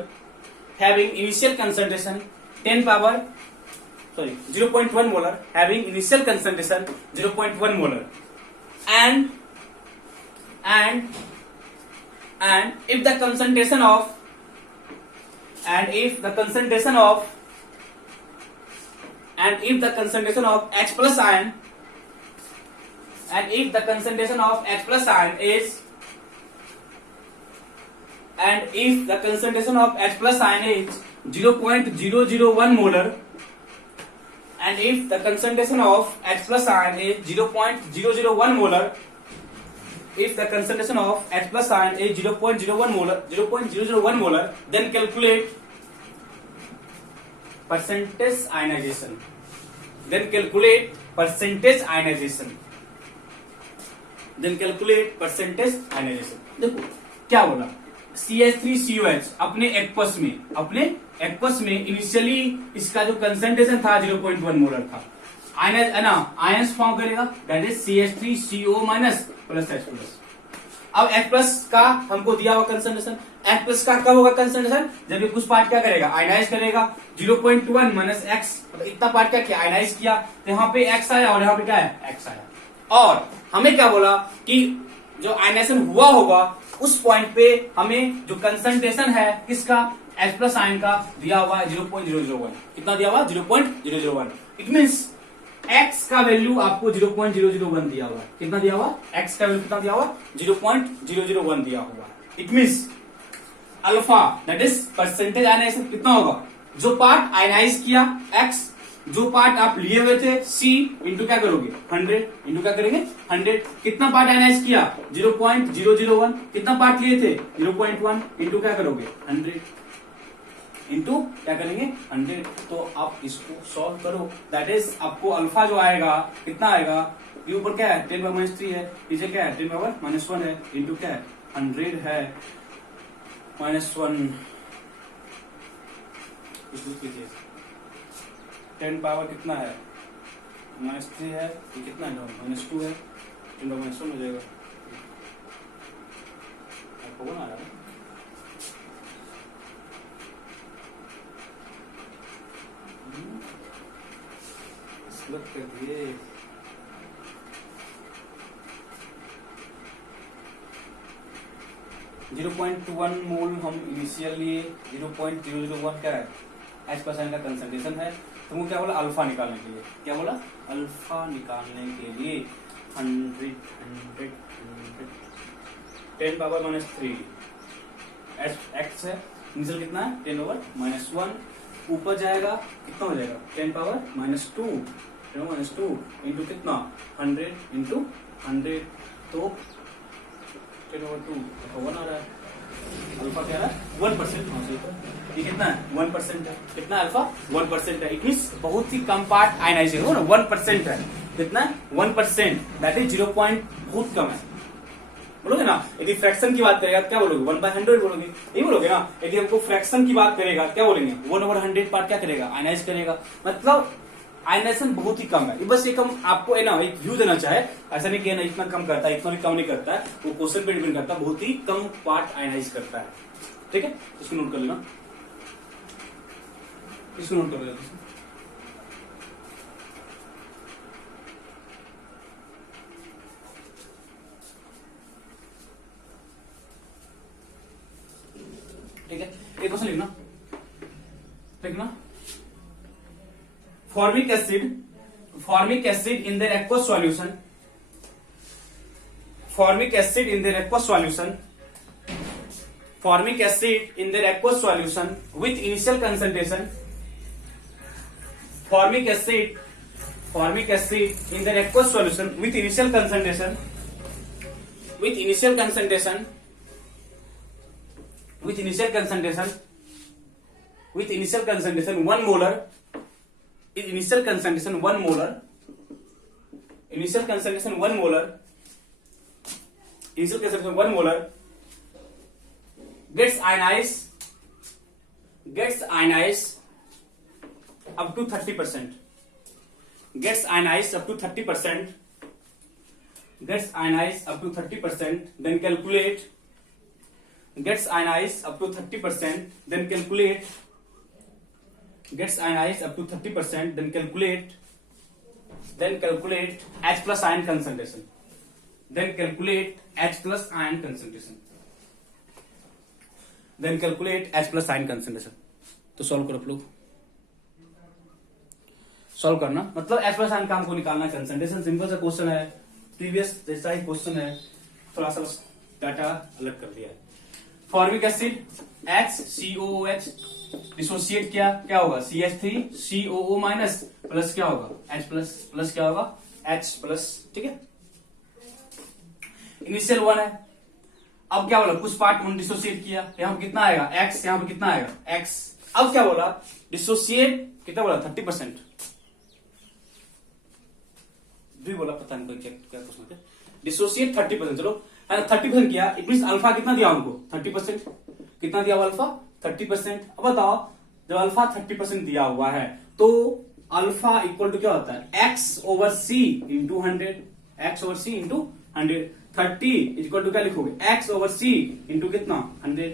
having initial concentration 0.1 molar, having initial concentration 0.1 molar, and if the concentration of H plus ion, is 0.001 molar, and if the concentration of H plus ion is 0.001 molar, if the concentration of H plus ion is 0.01 molar, then calculate percentage ionization. देखो क्या बोला, CH3COH अपने aqueous में initially इसका जो concentration था 0.1 molar था। Ions form करेगा, that is CH3CO minus plus H plus. अब H प्लस का हमको दिया हुआ कंसंट्रेशन, H प्लस का कब होगा कंसंट्रेशन? जब ये कुछ पार्ट क्या करेगा? आयनाइज करेगा। 0.1 माइनस X, मतलब इतना पार्ट क्या किया? आयनाइज किया, तो यहाँ पे X आया और यहाँ पे क्या है? X आया। और हमें क्या बोला कि जो आयनाइजेशन हुआ होगा उस पॉइंट पे हमें जो कंसंट्रेशन है किसका? H प्लस आयन का दिया हुआ है 0.001। कितना दिया हुआ? 0.001। इट मीन्स X का वैल्यू आपको 0.001 दिया हुआ है। कितना दिया हुआ? X का वैल्यू कितना दिया हुआ? 0.001 दिया हुआ है। It means alpha that is percentage ionization कितना होगा? जो पार्ट आयनाइज किया X, जो पार्ट आप लिए हुए थे C इंटू क्या करोगे? 100 इंटू क्या करेंगे? 100। कितना पार्ट आयनाइज किया? 0.001। कितना पार्ट लिए थे? 0.1 इंटू क्या करोगे? 100 इंटू क्या करेंगे? 100। तो आप इसको सॉल्व करो, दैट इज आपको अल्फा जो आएगा कितना आएगा? ये ऊपर क्या है? 10⁻³ है, पीछे क्या है? 10⁻⁻1 है, इंटू क्या है? 100 है -1, 10 पावर कितना है? -3 है, ये कितना है? -2 है, 10⁻1 हो जाएगा। आपको कौन आ रहा है? गलत कर दिए। (0.1 मोल हम इनिशियली 0.001 क्या है? H प्लस आयन का कंसंट्रेशन है। तुमको क्या बोला? अल्फा निकालने के लिए। क्या बोला? अल्फा निकालने के लिए 100 10⁻³ X है, इनिशियल कितना है? 10⁻⁻1। ऊपर जाएगा कितना हो जाएगा? 10⁻⁻2 इंटू कितना? 100 इंटू 100, तो 10/2 1 आ रहा है। अल्फा क्या है 1%, ये कितना है 1% है, कितना अल्फा 1% है, इट मीन बहुत ही कम पार्ट आयनाइज है ना 1% है, कितना 1%, दैट इज 0. बहुत कम है, बोलोगे ना। यदि फ्रैक्शन की बात करेगा क्या बोलोगे 1/100 बोलोगे, यही बोलोगे ना। यदि हमको फ्रैक्शन की बात करेगा क्या बोलेंगे 1/100 पार्ट क्या करेगा आयनाइज करेगा, मतलब आयनाइजेशन बहुत ही कम है। बस एक हम आपको है ना एक व्यू देना चाहे, ऐसा नहीं कि ना इतना कम करता है इतना भी कम नहीं करता है, वो क्वेश्चन पे डिपेंड करता है, बहुत ही कम पार्ट आयनाइज करता है, ठीक है। इसको नोट कर लेना, इसको नोट कर लेना। ठीक है, एक क्वेश्चन लिखना, लिखना formic acid in their aqueous solution, formic acid in their aqueous solution, formic acid in their aqueous solution with initial concentration, formic acid in their aqueous solution with initial concentration, with initial concentration, with initial concentration, with initial concentration 1 molar, initial concentration 1 molar, initial concentration 1 molar, initial concentration 1 molar gets ionized up to 30%, gets ionized up to 30%, gets ionized up to 30%, then calculate, gets ionized up to 30%, then calculate, gets ionized up to 30%, then calculate H plus ion concentration, then calculate H plus ion concentration, then calculate H plus ion concentration। तो solve करो आप लोग, solve करना, मतलब H plus ion का हमको निकालना है कंसंट्रेशन। सिंपल सा क्वेश्चन है, प्रीवियस जैसा ही क्वेश्चन है, थोड़ा सा डाटा अलग कर दिया है। फॉर्मिक एसिड HCOOH डिसोसिएट क्या होगा CH3COO माइनस प्लस क्या होगा H प्लस, प्लस क्या होगा H प्लस, ठीक है। इनिशियल 1 है, अब क्या बोला कुछ पार्ट उन डिसोसिएट किया, यहाँ पे कितना आएगा X, यहाँ पे कितना आएगा X। अब क्या बोला डिसोसिएट कितना बोला 30%, भी बोला पता नहीं क्या क्या क्वेश्चन है। डिसोसिएट 30%, चलो 30% किया, इट मीन अल्फा कितना दिया हमको 30%, कितना दिया हुआ अल्फा 30%। अब बताओ जब अल्फा 30% दिया हुआ है तो अल्फा इक्वल टू क्या होता है x/c into 100, x/c into 100, 30 equal to क्या लिखोगे x/c इंटू कितना 100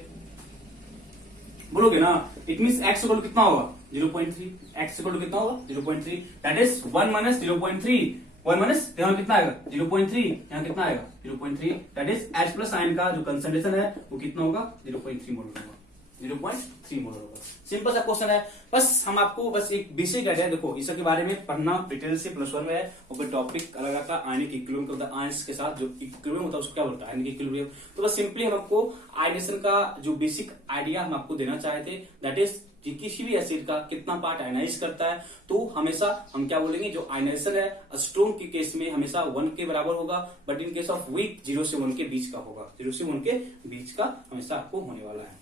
बोलोगे ना। It mean x equal to कितना होगा 0.3, x इक्वल टू कितना होगा 0.3, दैट इज 1 माइनस 0.3, 1 माइनस यहाँ कितना आएगा 0.3, यहाँ कितना आएगा 0.3, that is H plus ion का जो कंसंट्रेशन है वो कितना होगा 0.3 मोलर होगा, 0.3 मोलर होगा। सिंपल सा क्वेश्चन है, बस हम आपको बस एक बेसिक आइडिया, देखो इसके बारे में पढ़ना डिटेल से प्लस 1 में है, और फिर टॉपिक अलग आता है आयनिक इक्विलिब्रियम होता है, आयंस के साथ जो इक्विलिब्रियम होता है उसको क्या बोलता है आयनिक इक्विलिब्रियम। तो बस सिंपली हम आपको आयनेशन का जो बेसिक आइडिया हम आपको देना चाहे थे, दैट इज किसी भी एसिड का कितना पार्ट आयनाइज करता है, तो हमेशा हम क्या बोलेंगे जो आयनाइजेशन है स्ट्रॉन्ग के केस में हमेशा 1 के बराबर होगा, but in case of weak 0 से 1 के बीच का होगा, 0 से 1 के बीच का हमेशा आपको होने वाला है,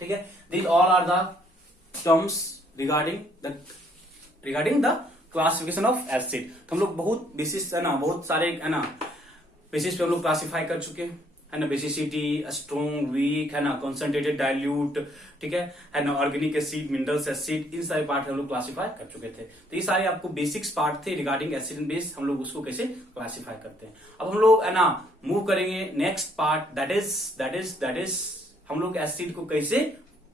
ठीक है। These all are the terms regarding the classification of acid. तो हम लोग बहुत बेसिस है ना, बहुत सारे है ना बेसिस पे हम लोग क्लासिफाई कर चुके हैं, है ना, बेसिसिटी, स्ट्रॉन्ग, वीक, है ना, कॉन्सेंट्रेटेड, डाइल्यूट, ठीक है ना, ऑर्गेनिक एसिड, मिनरल्स एसिड, इन सारे पार्ट हम लोग क्लासिफाई कर चुके थे। तो ये सारे आपको बेसिक्स पार्ट थे रिगार्डिंग एसिड एंड बेस, हम लोग उसको कैसे क्लासिफाई करते हैं। अब हम लोग है ना मूव करेंगे नेक्स्ट पार्ट, दैट इज हम लोग एसिड को कैसे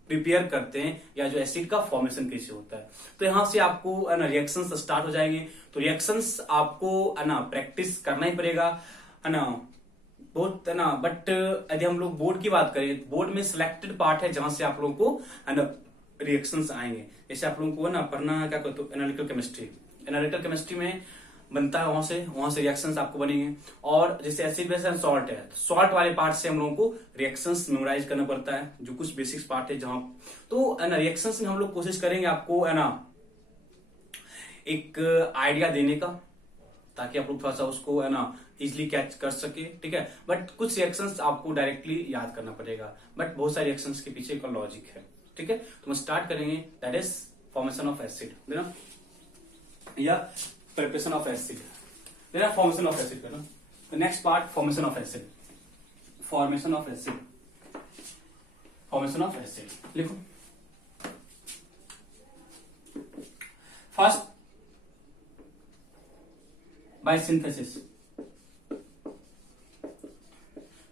प्रिपेयर करते हैं, या जो एसिड का फॉर्मेशन कैसे होता है। तो यहां से आपको है ना रिएक्शंस स्टार्ट हो जाएंगे, तो रिएक्शंस आपको है ना प्रैक्टिस करना ही पड़ेगा, है ना, बहुत है ना। बट यदि हम लोग बोर्ड की बात करें, बोर्ड में सिलेक्टेड पार्ट है जहां से आप लोगों को है ना रिएक्शंस आएंगे। जैसे आप लोगों को है ना पढ़ना क्या कहते हो एनालिटिकल केमिस्ट्री, एनालिटिकल केमिस्ट्री में बनता है, वहां से रिएक्शंस आपको बनेंगे। और जैसे एसिड बेस एंड सॉल्ट है, सॉल्ट वाले पार्ट से हम लोगों को रिएक्शंस मेमोराइज करना पड़ता है, जो कुछ बेसिक्स पार्ट है जहां, तो है ना रिएक्शंस में हम लोग कोशिश करेंगे आपको है ना एक आइडिया देने का, ताकि आप लोग थोड़ा सा उसको है ना इजिली कैच कर सके, ठीक है। बट कुछ रिएक्शंस आपको डायरेक्टली याद करना पड़ेगा, बट बहुत सारे रिएक्शंस के पीछे का लॉजिक है, ठीक है। तो हम स्टार्ट करेंगे, that is formation of acid, देना या प्रिपरेशन ऑफ एसिड, देना फॉर्मेशन ऑफ एसिड करना। Next part formation of acid, formation of acid, formation of acid लिखो। First by synthesis.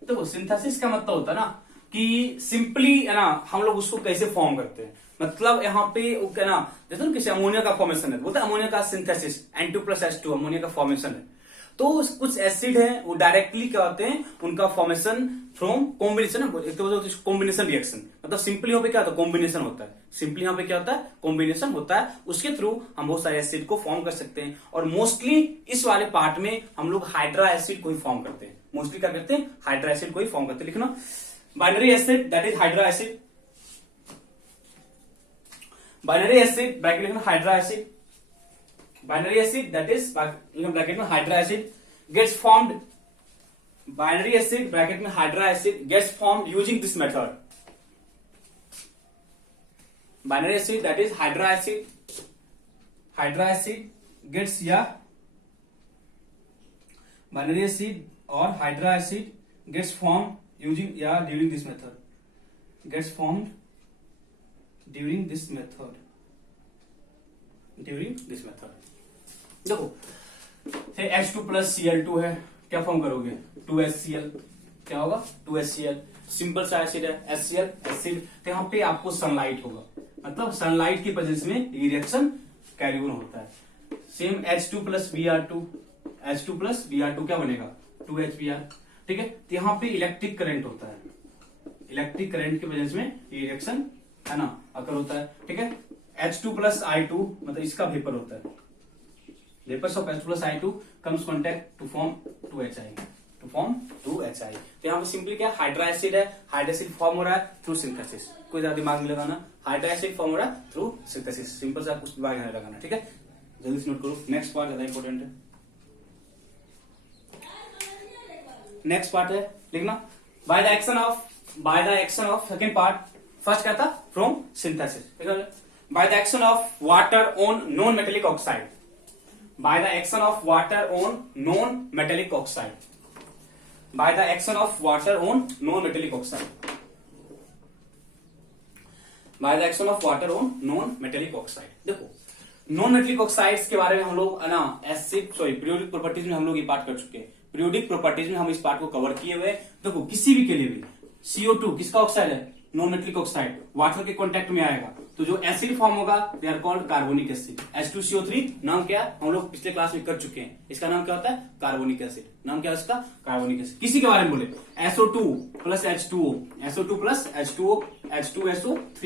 देखो सिंथेसिस का मतलब होता है ना कि सिंपली है ना हम लोग उसको कैसे फॉर्म करते हैं, मतलब यहाँ पे वो क्या ना जैसे ना किसी अमोनिया का फॉर्मेशन है, बोलते हैं अमोनिया का सिंथेसिस N2+H2 अमोनिया का फॉर्मेशन है। तो कुछ एसिड है वो डायरेक्टली क्या होते हैं, उनका फॉर्मेशन फ्रॉम कॉम्बिनेशन, एक तो कॉम्बिनेशन रिएक्शन, मतलब सिंपली यहाँ पे क्या होता है कॉम्बिनेशन होता है, सिंपली यहाँ पे क्या होता है कॉम्बिनेशन होता है, उसके थ्रू हम बहुत सारे एसिड को फॉर्म कर सकते हैं। और मोस्टली इस वाले पार्ट में हम लोग हाइड्रा एसिड को ही फॉर्म करते हैं, मोस्टली क्या करते हैं हाइड्रा एसिड को ही फॉर्म करते हैं। लिखना binary acid that is hydra acid, binary acid bracket लिखना hydra acid, binary acid that is ब्रैकेट में hydra acid gets formed, binary acid ब्रैकेट में hydra acid gets formed using this method, binary acid that is hydra acid gets या binary acid और hydra acid gets formed using या during this method, gets formed during this method, during this method। देखो H2+Cl2 है, क्या form करोगे 2HCl, क्या होगा 2HCl, simple सा एसिड है HCl एसिड। तो यहाँ पे आपको सनलाइट होगा, मतलब सनलाइट की वजह से ये रिएक्शन कैरी ऑन होता है। सेम H2+Br2, H2+Br2 क्या बनेगा 2HBr, ठीक है। तो यहाँ पे इलेक्ट्रिक करंट होता है, इलेक्ट्रिक करंट की वजह से ये रिएक्शन है ना अकर होता है, ठीक है। H2+I2 मतलब इसका वेपर होता है, vapours of H2+I2 comes contact to form 2HI, to form 2HI। तो यहाँ पे सिंपली क्या हाइड्रा एसिड है, हाइड्रा एसिड फॉर्म हो रहा है थ्रू सिंथेसिस, कोई ज्यादा दिमाग में लगाना, हाइड्रा एसिड फॉर्म हो रहा है थ्रू सिंथेसिस, सिंपल सा कुछ दिमाग नहीं लगाना, ठीक है। जल्दी से नोट करो, नेक्स्ट पार्ट ज्यादा इंपॉर्टेंट है। नेक्स्ट पार्ट है लिखना bye the action of second part, first क्या था from synthesis, bye the action of water on non metallic oxide, by the action of water on non-metallic oxide, by the action of water on non-metallic oxide, by the action of water on non-metallic oxide। देखो non metallic oxides के बारे में हम लोग ना periodic properties में हम लोग ये पार्ट कर चुके हैं, पीरियोडिक प्रॉपर्टीज में हम इस पार्ट को कवर किए हुए। देखो किसी भी के लिए भी CO2 किसका ऑक्साइड है नॉन मेटेलिक ऑक्साइड, वाटर के कॉन्टेक्ट में आएगा तो जो एसिड फॉर्म होगा they are called carbonic acid. H2CO3 नाम क्या हम लोग पिछले क्लास में कर चुके हैं, इसका नाम क्या होता है कार्बोनिक एसिड, नाम क्या है इसका कार्बोनिक एसिड। किसी के बारे में बोले SO2+H2O, SO2+H2O, H2SO3,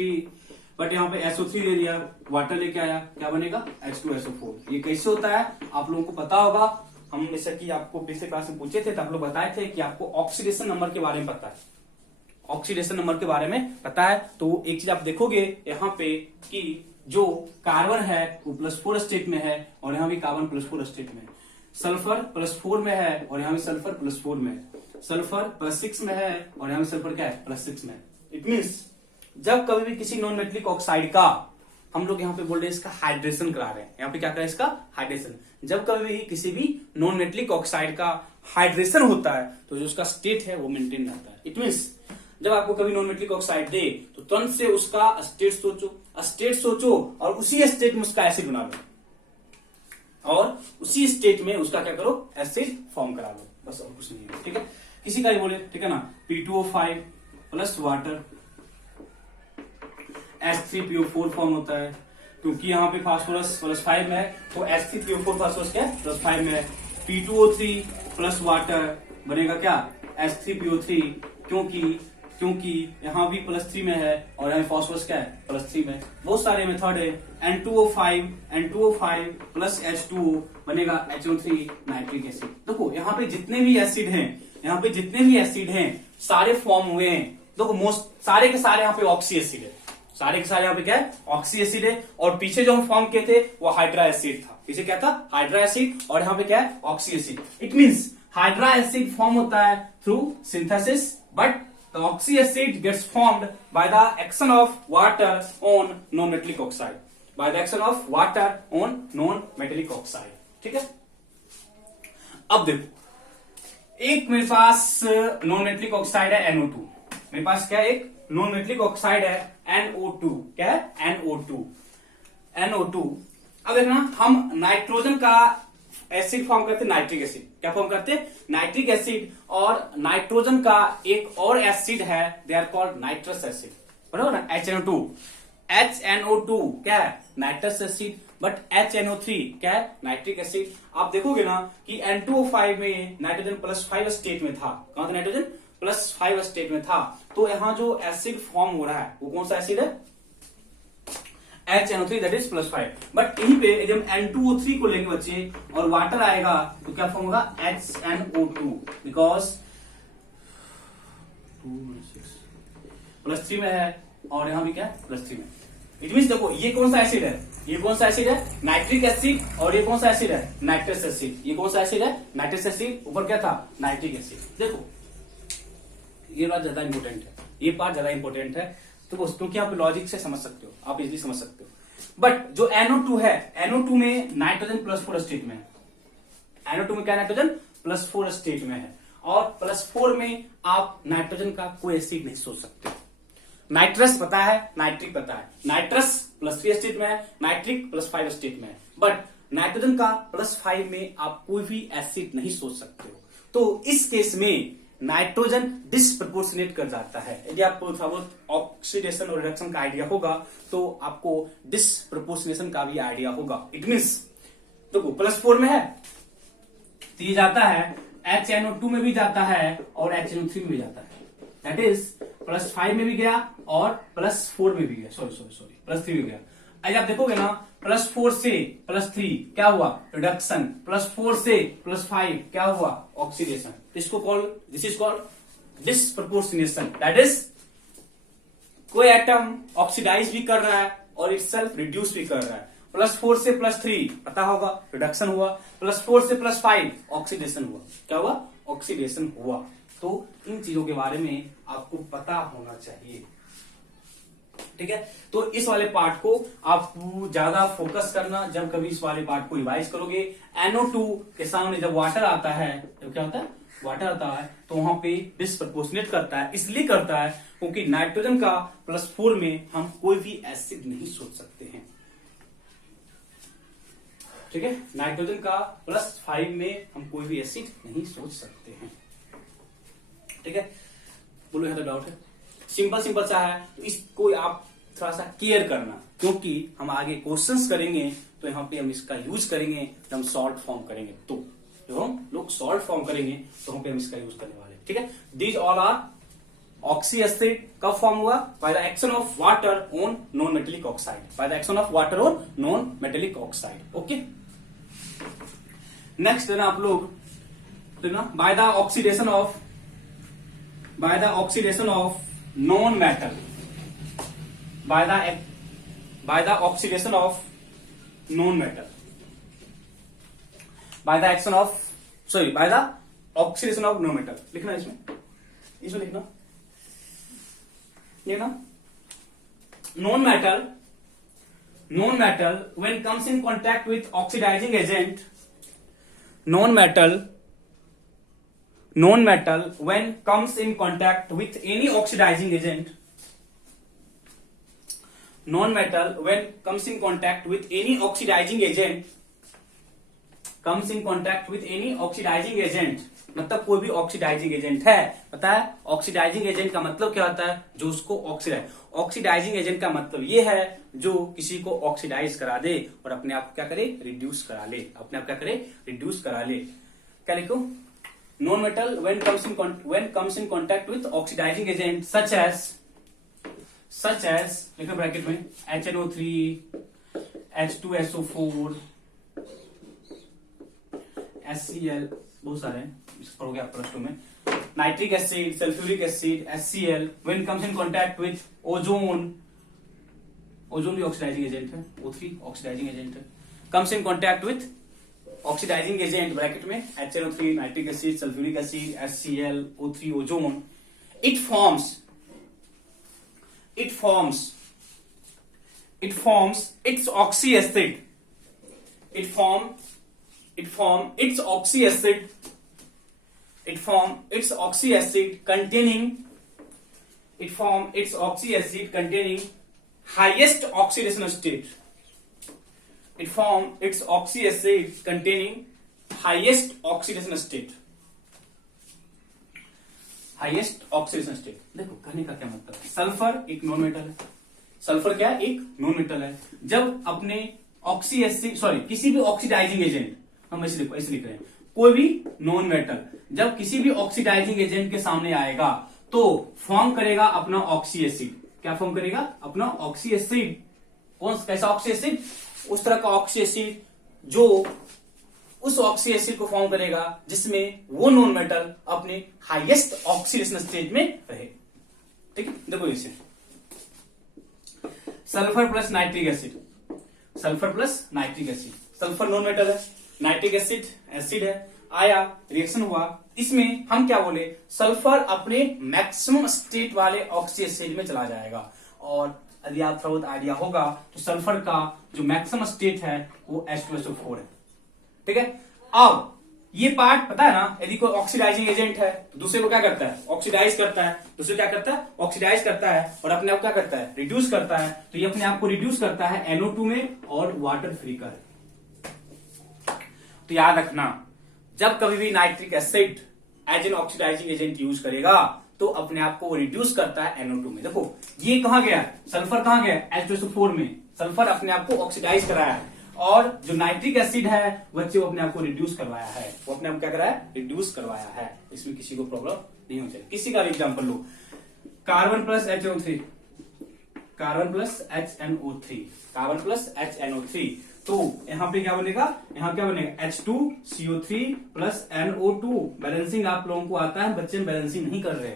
बट यहाँ पे SO3 दे दिया, वाटर लेके आया, क्या बनेगा H2SO4। ये कैसे होता है आप लोगों को पता होगा, हम जैसे कि आपको पिछले क्लास में पूछे थे तो आप लोग बताए थे कि आपको ऑक्सीडेशन नंबर के बारे में पता है, ऑक्सीडेशन नंबर के बारे में पता है। तो एक चीज आप देखोगे यहाँ पे कि जो कार्बन है वो +4 स्टेट में है और यहाँ भी कार्बन +4 स्टेट में है, सल्फर +4 में है और यहाँ भी सल्फर +4 में है, सल्फर +6 में है और यहाँ भी सल्फर क्या है +6 में है। इट मीन्स जब कभी भी किसी नॉन मेटेलिक ऑक्साइड का हम लोग यहाँ पे बोल रहे हैं इसका हाइड्रेशन करा रहे हैं, यहाँ पे क्या करें इसका हाइड्रेशन, जब कभी भी किसी भी नॉन मेटेलिक ऑक्साइड का हाइड्रेशन होता है तो जो उसका स्टेट है वो मेंटेन रहता है। इट मीन्स जब आपको कभी नॉन मेटेलिक ऑक्साइड दे तो तुरंत से उसका स्टेट सोचो और उसी स्टेट में उसका एसिड बना लो और उसी स्टेट में उसका क्या करो एसिड फॉर्म करा लो, बस और कुछ नहीं है, ठीक है। किसी का ही बोले, ठीक है ना, P2O5 plus water H3PO4 form होता है, क्योंकि यहाँ पे फास्फोरस +5 में है तो H3PO4 फास्फोरस क्या है +5 में है। P2O3 प्लस वाटर बनेगा क्या H3PO3, क्योंकि यहाँ भी +3 में है और यहाँ फास्फोरस क्या है +3 में। बहुत सारे मेथड है, N2O5 प्लस H2O बनेगा HO3 नाइट्रिक एसिड। देखो यहाँ पे जितने भी एसिड हैं सारे फॉर्म हुए हैं, देखो मोस्ट सारे के सारे यहाँ पे ऑक्सी एसिड है, सारे के सारे यहाँ पे क्या है, ऑक्सी एसिड है। और पीछे जो हम फॉर्म किए थे वो हाइड्रा एसिड था। पीछे क्या था, हाइड्रा एसिड, और यहाँ पे क्या है, oxy acid. It means hydra acid form होता है through synthesis, but the oxy acid gets formed by the action of water on non metallic oxide, by the action of water on non metallic oxide. ठीक है, अब देखो, एक मेरे पास non metallic oxide है NO2। मेरे पास क्या है, एक नॉन मेटेलिक ऑक्साइड है NO2। क्या है, NO2। अब देखना, हम नाइट्रोजन का एसिड फॉर्म करते, नाइट्रिक एसिड। क्या फॉर्म करते, नाइट्रिक एसिड। और नाइट्रोजन का एक और एसिड है, they are called nitrous acid, बराबर ना, HNO2। HNO2 क्या है, नाइट्रस एसिड, बट HNO3 क्या है, नाइट्रिक एसिड। आप देखोगे ना कि N2O5 में नाइट्रोजन +5 स्टेट में था। कहां था, नाइट्रोजन +5 स्टेट में था। तो यहां जो एसिड फॉर्म हो रहा है वो कौन सा एसिड है, HNO3, दैट इज +5। बट यहीं पे जब N2O3 को लेंगे बच्चे और वाटर आएगा तो क्या फॉर्म होगा, HNO2, बिकॉज +3 में है और यहां भी क्या है, +3 में। इट मीन्स देखो, ये कौन सा एसिड है, ये कौन सा एसिड है, नाइट्रिक एसिड। और ये कौन सा एसिड है, नाइट्रस एसिड। ये कौन सा एसिड है, नाइट्रस एसिड। ऊपर क्या था, नाइट्रिक एसिड। देखो ये बात ज्यादा इंपॉर्टेंट है, ये पार्ट ज्यादा इंपॉर्टेंट है। तो क्योंकि आप लॉजिक से समझ सकते हो, आप इजीली समझ सकते हो। बट जो NO2 है, NO2 में नाइट्रोजन +4 स्टेट में है। NO2 में क्या, नाइट्रोजन +4 स्टेट में है। और +4 में आप नाइट्रोजन का कोई एसिड नहीं सोच सकते। नाइट्रस पता है, नाइट्रिक पता है। नाइट्रस +3 स्टेट में है, नाइट्रिक +5 स्टेट में है। बट नाइट्रोजन का +5 में आप कोई भी एसिड नहीं सोच सकते हो। तो इस केस में नाइट्रोजन डिसप्रपोर्शनेट कर जाता है। यदि आपको थोड़ा बहुत ऑक्सीडेशन और रिडक्शन का आइडिया होगा तो आपको डिसप्रपोर्शनेशन का भी आइडिया होगा। इट मीन्स देखो, +4 में है तो ये जाता है HNO2 में भी जाता है और HNO3 में भी जाता है। दैट इज +5 में भी गया और +4 में भी गया, सॉरी +3 में गया। आज आप देखोगे ना, +4 से +3 क्या हुआ, रिडक्शन। +4 से +5 क्या हुआ, oxidation. This is called disproportionation. That is कोई एटम ऑक्सीडाइज भी कर रहा है और इटसेल्फ रिड्यूस भी कर रहा है। +4 से +3 पता होगा, रिडक्शन हुआ। +4 से +5 ऑक्सीडेशन हुआ। क्या हुआ, ऑक्सीडेशन हुआ। तो इन चीजों के बारे में आपको पता होना चाहिए। ठीक है, तो इस वाले पार्ट को आप ज्यादा फोकस करना। जब कभी इस वाले पार्ट को रिवाइज करोगे, NO2 के सामने जब वाटर आता है तो क्या होता है, वाटर आता है तो वहां पे डिसप्रपोर्शनेट करता है। इसलिए करता है क्योंकि नाइट्रोजन का +4 में हम कोई भी एसिड नहीं सोच सकते हैं। ठीक है, नाइट्रोजन का +5 में हम कोई भी एसिड नहीं सोच सकते हैं। ठीक है, बोलो यहां तो डाउट है, सिंपल सा है। तो इसको आप थोड़ा सा केयर करना, क्योंकि हम आगे क्वेश्चंस करेंगे तो यहाँ पे हम इसका यूज करेंगे जब हम सॉल्ट फॉर्म करेंगे। तो जब हम लोग सॉल्ट फॉर्म करेंगे तो हम पे हम इसका यूज करने वाले। ठीक है, these all are oxy acid कब फॉर्म हुआ, by the action of water on non metallic oxide, by the action of water on non metallic oxide. Okay, next है ना आप लोग देखना, by the oxidation of non metal, by the oxidation of non metal, by the oxidation of non metal। लिखना इसमें लिखना non metal when comes in contact with oxidizing agent, non metal when comes in contact with any oxidizing agent, non-metal when comes in contact with any oxidizing agent, मतलब कोई भी oxidizing agent है। पता है oxidising agent का मतलब क्या होता है, जो उसको ऑक्सीडाइजिंग एजेंट का मतलब ये है जो किसी को ऑक्सीडाइज करा दे और अपने आप क्या करे, रिड्यूस करा ले। क्या लिखो, non-metal when comes in contact with oxidizing agent such as लिखो ब्रैकेट में HNO3, H2SO4, HCl, बहुत सारे हैं, पढ़ोगे आप +2 में। Nitric acid, sulphuric acid, HCl when comes in contact with ozone, ozone भी ऑक्सीडाइजिंग एजेंट है, O3 ऑक्सीडाइजिंग एजेंट है, comes in contact with oxidizing agent bracket में HNO3 nitric acid sulphuric acid HCl O3 ozone, it forms its oxy acid, it form its oxy acid containing highest oxidation state, it form its oxy acid containing highest oxidation state, highest oxidation state. देखो कहने का क्या मतलब है, sulphur एक non metal है, sulphur क्या है, एक नॉन मेटल है। जब अपने ऑक्सी एसिड सॉरी किसी भी ऑक्सीडाइजिंग एजेंट, हम ऐसे लिख रहे हैं, कोई भी नॉन मेटल जब किसी भी ऑक्सीडाइजिंग एजेंट के सामने आएगा तो फॉर्म करेगा अपना ऑक्सी एसिड। क्या फॉर्म करेगा, अपना ऑक्सी एसिड। कौन कैसा ऑक्सी एसिड, उस तरह का ऑक्सी एसिड जो उस ऑक्सी एसिड को फॉर्म करेगा जिसमें वो नॉन मेटल अपने हाईएस्ट ऑक्सीडेशन स्टेज में रहे। ठीक है, देखो इसे sulphur plus nitric acid, sulphur plus nitric acid, sulphur non metal है, नाइट्रिक एसिड एसिड है, आया रिएक्शन हुआ, इसमें हम क्या बोले, सल्फर अपने मैक्सिमम स्टेट वाले ऑक्सी एसिड में चला जाएगा। और यदि आप थोड़ा बहुत आइडिया होगा तो सल्फर का जो मैक्सिमम स्टेट है वो H2SO4 है। ठीक है, अब ये पार्ट पता है ना, यदि कोई ऑक्सीडाइजिंग एजेंट है तो दूसरे को क्या करता है, ऑक्सीडाइज करता है, दूसरे क्या करता है, ऑक्सीडाइज करता है और अपने आप क्या करता है, रिड्यूस करता है। तो ये अपने आप को रिड्यूस करता है NO2 में और वाटर फ्री कर। तो याद रखना, जब कभी भी nitric acid as an oxidizing agent use करेगा तो अपने आप को रिड्यूस करता है NO2 में। देखो ये कहां गया, सल्फर कहां गया, H2SO4 में, सल्फर अपने आप को ऑक्सीडाइज कराया है और जो नाइट्रिक एसिड है बच्चे वो अपने आप को रिड्यूस करवाया है, वो अपने आप क्या कराया, रिड्यूस करवाया है। इसमें किसी को प्रॉब्लम नहीं हो चाहिए। किसी का भी एग्जांपल लो, carbon plus HNO3, carbon plus HNO3, carbon plus HNO3, तो यहां पे क्या बनेगा, यहां क्या बनेगा, H2CO3 प्लस NO2। बैलेंसिंग आप लोगों को आता है, बच्चे बैलेंसिंग नहीं कर रहे,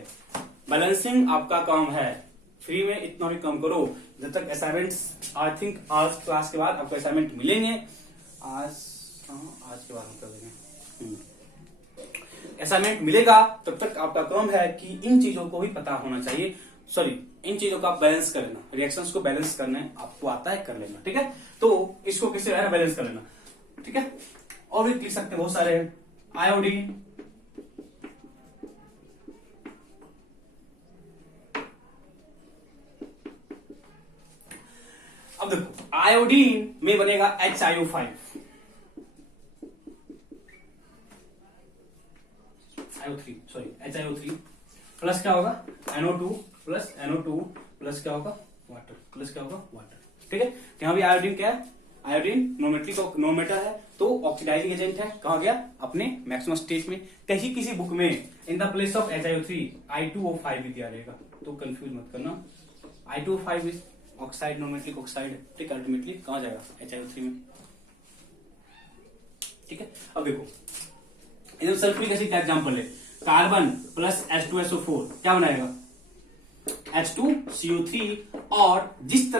बैलेंसिंग आपका काम है, फ्री में इतना भी कम करो। जब तक असाइनमेंट्स आई थिंक आज क्लास के बाद आपको असाइनमेंट मिलेंगे, आज के बाद हम कर देंगे असाइनमेंट मिलेगा, तब तक आपका काम है कि इन चीजों को भी पता होना चाहिए, सॉरी इन चीजों का आप बैलेंस कर लेना, रिएक्शंस को बैलेंस करना है, आपको आता है कर लेना। ठीक है, तो इसको किसी तरह बैलेंस कर लेना। ठीक है, और भी लिख सकते हैं बहुत सारे, आयोडीन, अब देखो आयोडीन में बनेगा HiO5, HiO3 प्लस क्या होगा, NO2 प्लस NO2 प्लस क्या होगा, वाटर, प्लस क्या होगा, वाटर। ठीक है, यहां भी आयोडीन क्या है, आयोडीन नॉन मेटल है तो ऑक्सीडाइजिंग एजेंट है, कहां गया, अपने मैक्सिमम स्टेज में। कहीं किसी बुक में in the place of HiO3 I2O5 भी दिया रहेगा, तो कंफ्यूज मत करना। I2O5 is oxide, non metallic oxide. ठीक, अल्टीमेटली कहां जाएगा, HiO3 में। ठीक है, अब देखो इधर सल्फ्यूरिक एसिड का एग्जांपल है, कार्बन प्लस H2SO4 क्या बनाएगा, H2CO3। और जिस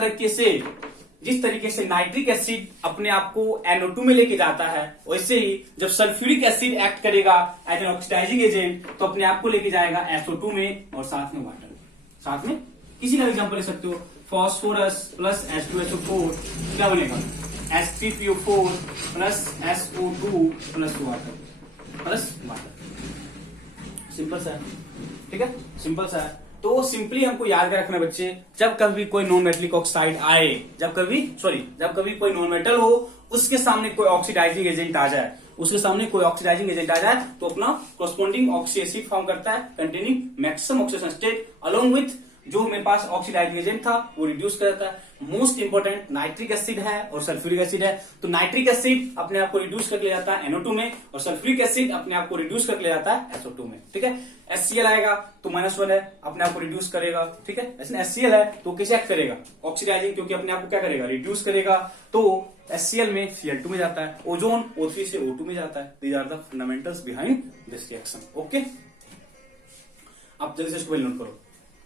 तरीके से नाइट्रिक एसिड अपने आप को NO2 में लेके जाता है, वैसे ही जब सल्फ्यूरिक एसिड एक्ट करेगा एज एन ऑक्सीडाइजिंग एजेंट तो अपने आप को लेके जाएगा SO2 में और साथ में वाटर। साथ में किसी का एग्जांपल ले सकते हो, फॉस्फोरस प्लस H2SO4 क्या बनेगा, H3PO4 plus SO2 plus water, simple सा है। ठीक है, सिंपल सा है। तो सिंपली हमको याद रखना बच्चे, जब कभी कोई नॉन मेटलिक ऑक्साइड आए, जब कभी कोई नॉन मेटल हो, उसके सामने कोई ऑक्सीडाइजिंग एजेंट आ जाए, तो अपना कोरस्पोंडिंग ऑक्सी एसिड फॉर्म करता है containing maximum oxidation state along with जो मेरे पास ऑक्सीडाइजिंग एजेंट था वो रिड्यूस कर देता है। मोस्ट इंपोर्टेंट नाइट्रिक एसिड है और सल्फ्यूरिक एसिड है, तो नाइट्रिक एसिड अपने आप को रिड्यूस करके ले जाता है NO2 में और सल्फ्यूरिक एसिड अपने आप को रिड्यूस करके ले जाता है SO2 में। ठीक है, HCl आएगा तो -1 है, अपने आप को रिड्यूस करेगा। ठीक है, ऐसे HCl है तो किसे एक्ट करेगा, ऑक्सीडाइजिंग, क्योंकि अपने आप को क्या करेगा, रिड्यूस करेगा। तो HCl में Cl2 में जाता है, ओजोन O3 से O2 में जाता है। These are the fundamentals behind this reaction. Okay, आप जल्दी से इसको नोट करो।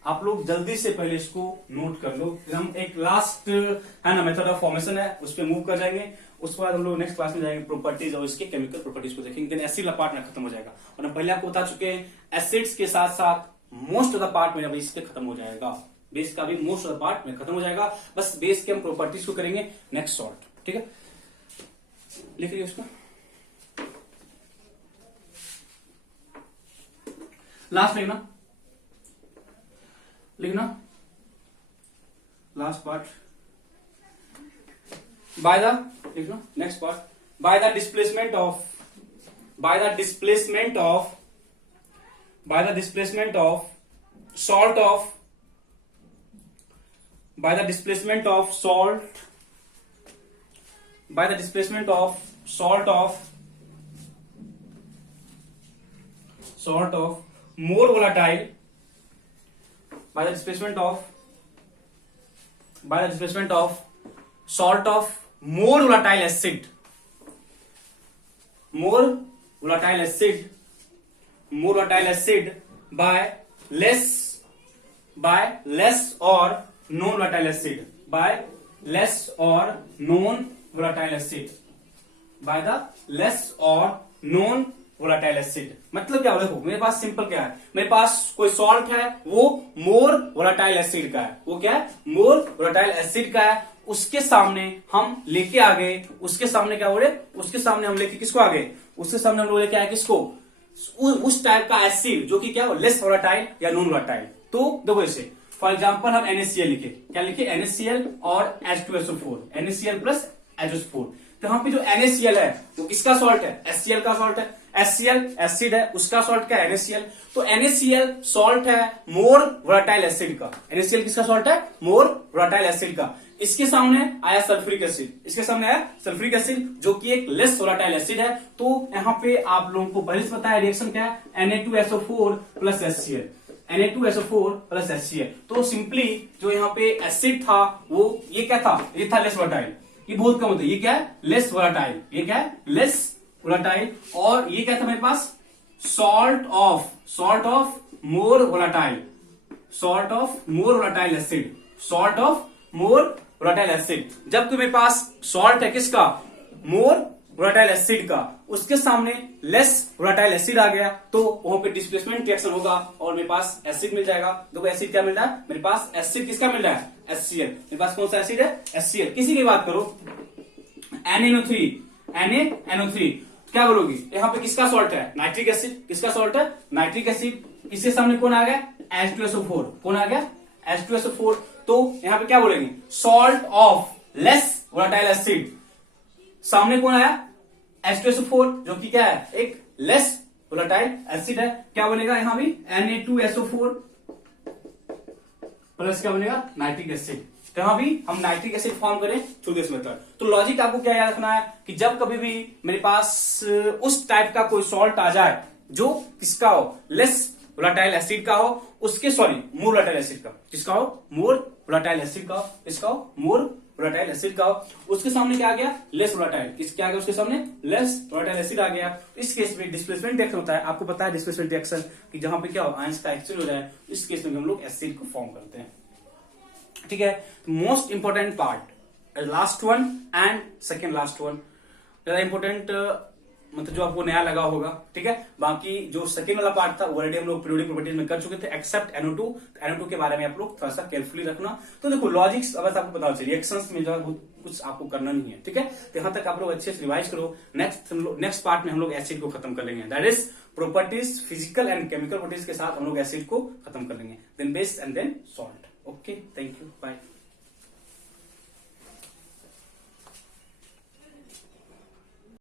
आप लोग जल्दी से पहले इसको नोट कर लो। फिर हम एक लास्ट है ना मेथड ऑफ फॉर्मेशन है उस पर मूव कर जाएंगे। उसके बाद हम लोग नेक्स्ट क्लास में जाएंगे प्रॉपर्टीज और इसके केमिकल प्रॉपर्टीज को देखेंगे। देन एसिड वाला पार्ट में खत्म हो जाएगा। और हम पहले आपको बता चुके हैं एसिड्स के साथ साथ मोस्ट ऑफ द पार्ट मेरा बेस के खत्म हो जाएगा। बेस का भी मोस्ट ऑफ द पार्ट में खत्म हो जाएगा। बस बेस के हम प्रॉपर्टीज को करेंगे नेक्स्ट सॉल्ट। ठीक है, लिख लीजिए उसको। लास्ट लिखना लास्ट पार्ट बाय द लिखना next part by the displacement of salt of by the displacement of more volatile by the displacement of salt of more volatile acid by less or non volatile acid by the less or non volatile acid। मतलब क्या देखो मेरे पास simple क्या है, मेरे पास कोई salt है वो मोर वोलाटाइल एसिड का है। वो क्या है? मोर वोलाटाइल एसिड का है। उसके सामने हम लेके आ गए, उसके सामने क्या बोले, उसके सामने हम लेके किसको आ गए, उसके सामने हम लोग लेके आए किसको, उस टाइप का एसिड जो कि क्या हो, लेस वोलाटाइल या नॉन वोलाटाइल। तो देखो इसे फॉर एग्जांपल हम NaCl लिखे, क्या लिखे, NaCl और H2SO4, NaCl प्लस H2SO4। तो यहाँ पे जो NaCl है वो किसका सॉल्ट है, HCl का सॉल्ट है। HCl एसिड है, उसका सॉल्ट क्या है, NaCl। तो NaCl सॉल्ट है मोर वोलाटाइल एसिड का। NaCl किसका सॉल्ट है, मोर वोलाटाइल एसिड का। इसके सामने आया सल्फ्यूरिक एसिड, जो कि एक लेस वोलाटाइल एसिड है। तो यहाँ पे आप लोगों को पहले से पता है रिएक्शन क्या है, Na2SO4 plus HCl, Na2SO4 plus HCl। तो सिंपली जो यहाँ पे एसिड था वो ये क्या था, ये था लेस वोलाटाइल। ये बहुत कम होता है, ये क्या है, लेस वोलाटाइल। ये क्या है, लेस वोलाटाइल। और ये क्या था मेरे पास, salt of more volatile acid. जबकि मेरे पास सॉल्ट है किसका, मोर वोलाटाइल एसिड का, उसके सामने लेस वोलाटाइल एसिड आ गया तो वहां पे डिस्प्लेसमेंट रिएक्शन होगा और मेरे पास एसिड मिल जाएगा। देखो एसिड क्या मिल रहा है, मेरे पास एसिड किसका मिल रहा है, HCl। मेरे पास कौन सा एसिड है, HCl। किसी की बात करो, NaNO3 क्या बोलोगी, यहाँ पे किसका सॉल्ट है, नाइट्रिक एसिड। किसका सॉल्ट है, नाइट्रिक एसिड। इसके सामने कौन आ गया, H2SO4। कौन आ गया, H2SO4। तो यहाँ पे क्या बोलेंगे, salt of less volatile acid. सामने कौन आया, H2SO4, जो कि क्या है, एक लेस वोलाटाइल एसिड है। क्या बनेगा यहाँ भी, Na2SO4 प्लस क्या बनेगा, नाइट्रिक एसिड। तो यहां भी हम नाइट्रिक एसिड फॉर्म करें थ्रू दिस मेथड। तो लॉजिक आपको क्या याद रखना है कि जब कभी भी मेरे पास उस टाइप का कोई सॉल्ट आ जाए जो किसका हो, लेस वोलाटाइल एसिड का हो, उसके सॉरी मोर वोलाटाइल एसिड का, किसका हो, मोर वोलाटाइल एसिड का, इसका हो मोर वोलाटाइल एसिड का हो, उसके सामने क्या आ गया, लेस वोलाटाइल। क्या आ गया उसके सामने, लेस वोलाटाइल एसिड आ गया। इस केस में डिस्प्लेसमेंट रिएक्शन होता है, आपको पता है डिस्प्लेसमेंट रिएक्शन कि जहां पे क्या हो, आयंस का एक्सचेंज हो जाए। इस केस में हम लोग एसिड को फॉर्म करते हैं। ठीक है, most important part last one and second last one, ज्यादा इंपोर्टेंट मतलब जो आपको नया लगा होगा। ठीक है, बाकी जो सेकेंड वाला पार्ट था ऑलरेडी हम लोग पीरियोडिक प्रॉपर्टीज में कर चुके थे, एक्सेप्ट NO2 के बारे में आप लोग थोड़ा सा केयरफुली रखना। तो देखो लॉजिक्स बस आपको पता चलिए, रिएक्शंस में जो कुछ आपको करना नहीं है। ठीक है, तो यहां तक आप लोग अच्छे से रिवाइज करो। नेक्स्ट पार्ट में हम लोग एसिड को खत्म कर लेंगे, that is properties, physical and chemical properties के साथ हम लोग एसिड को खत्म कर लेंगे, then base and then salt. Okay, thank you, bye.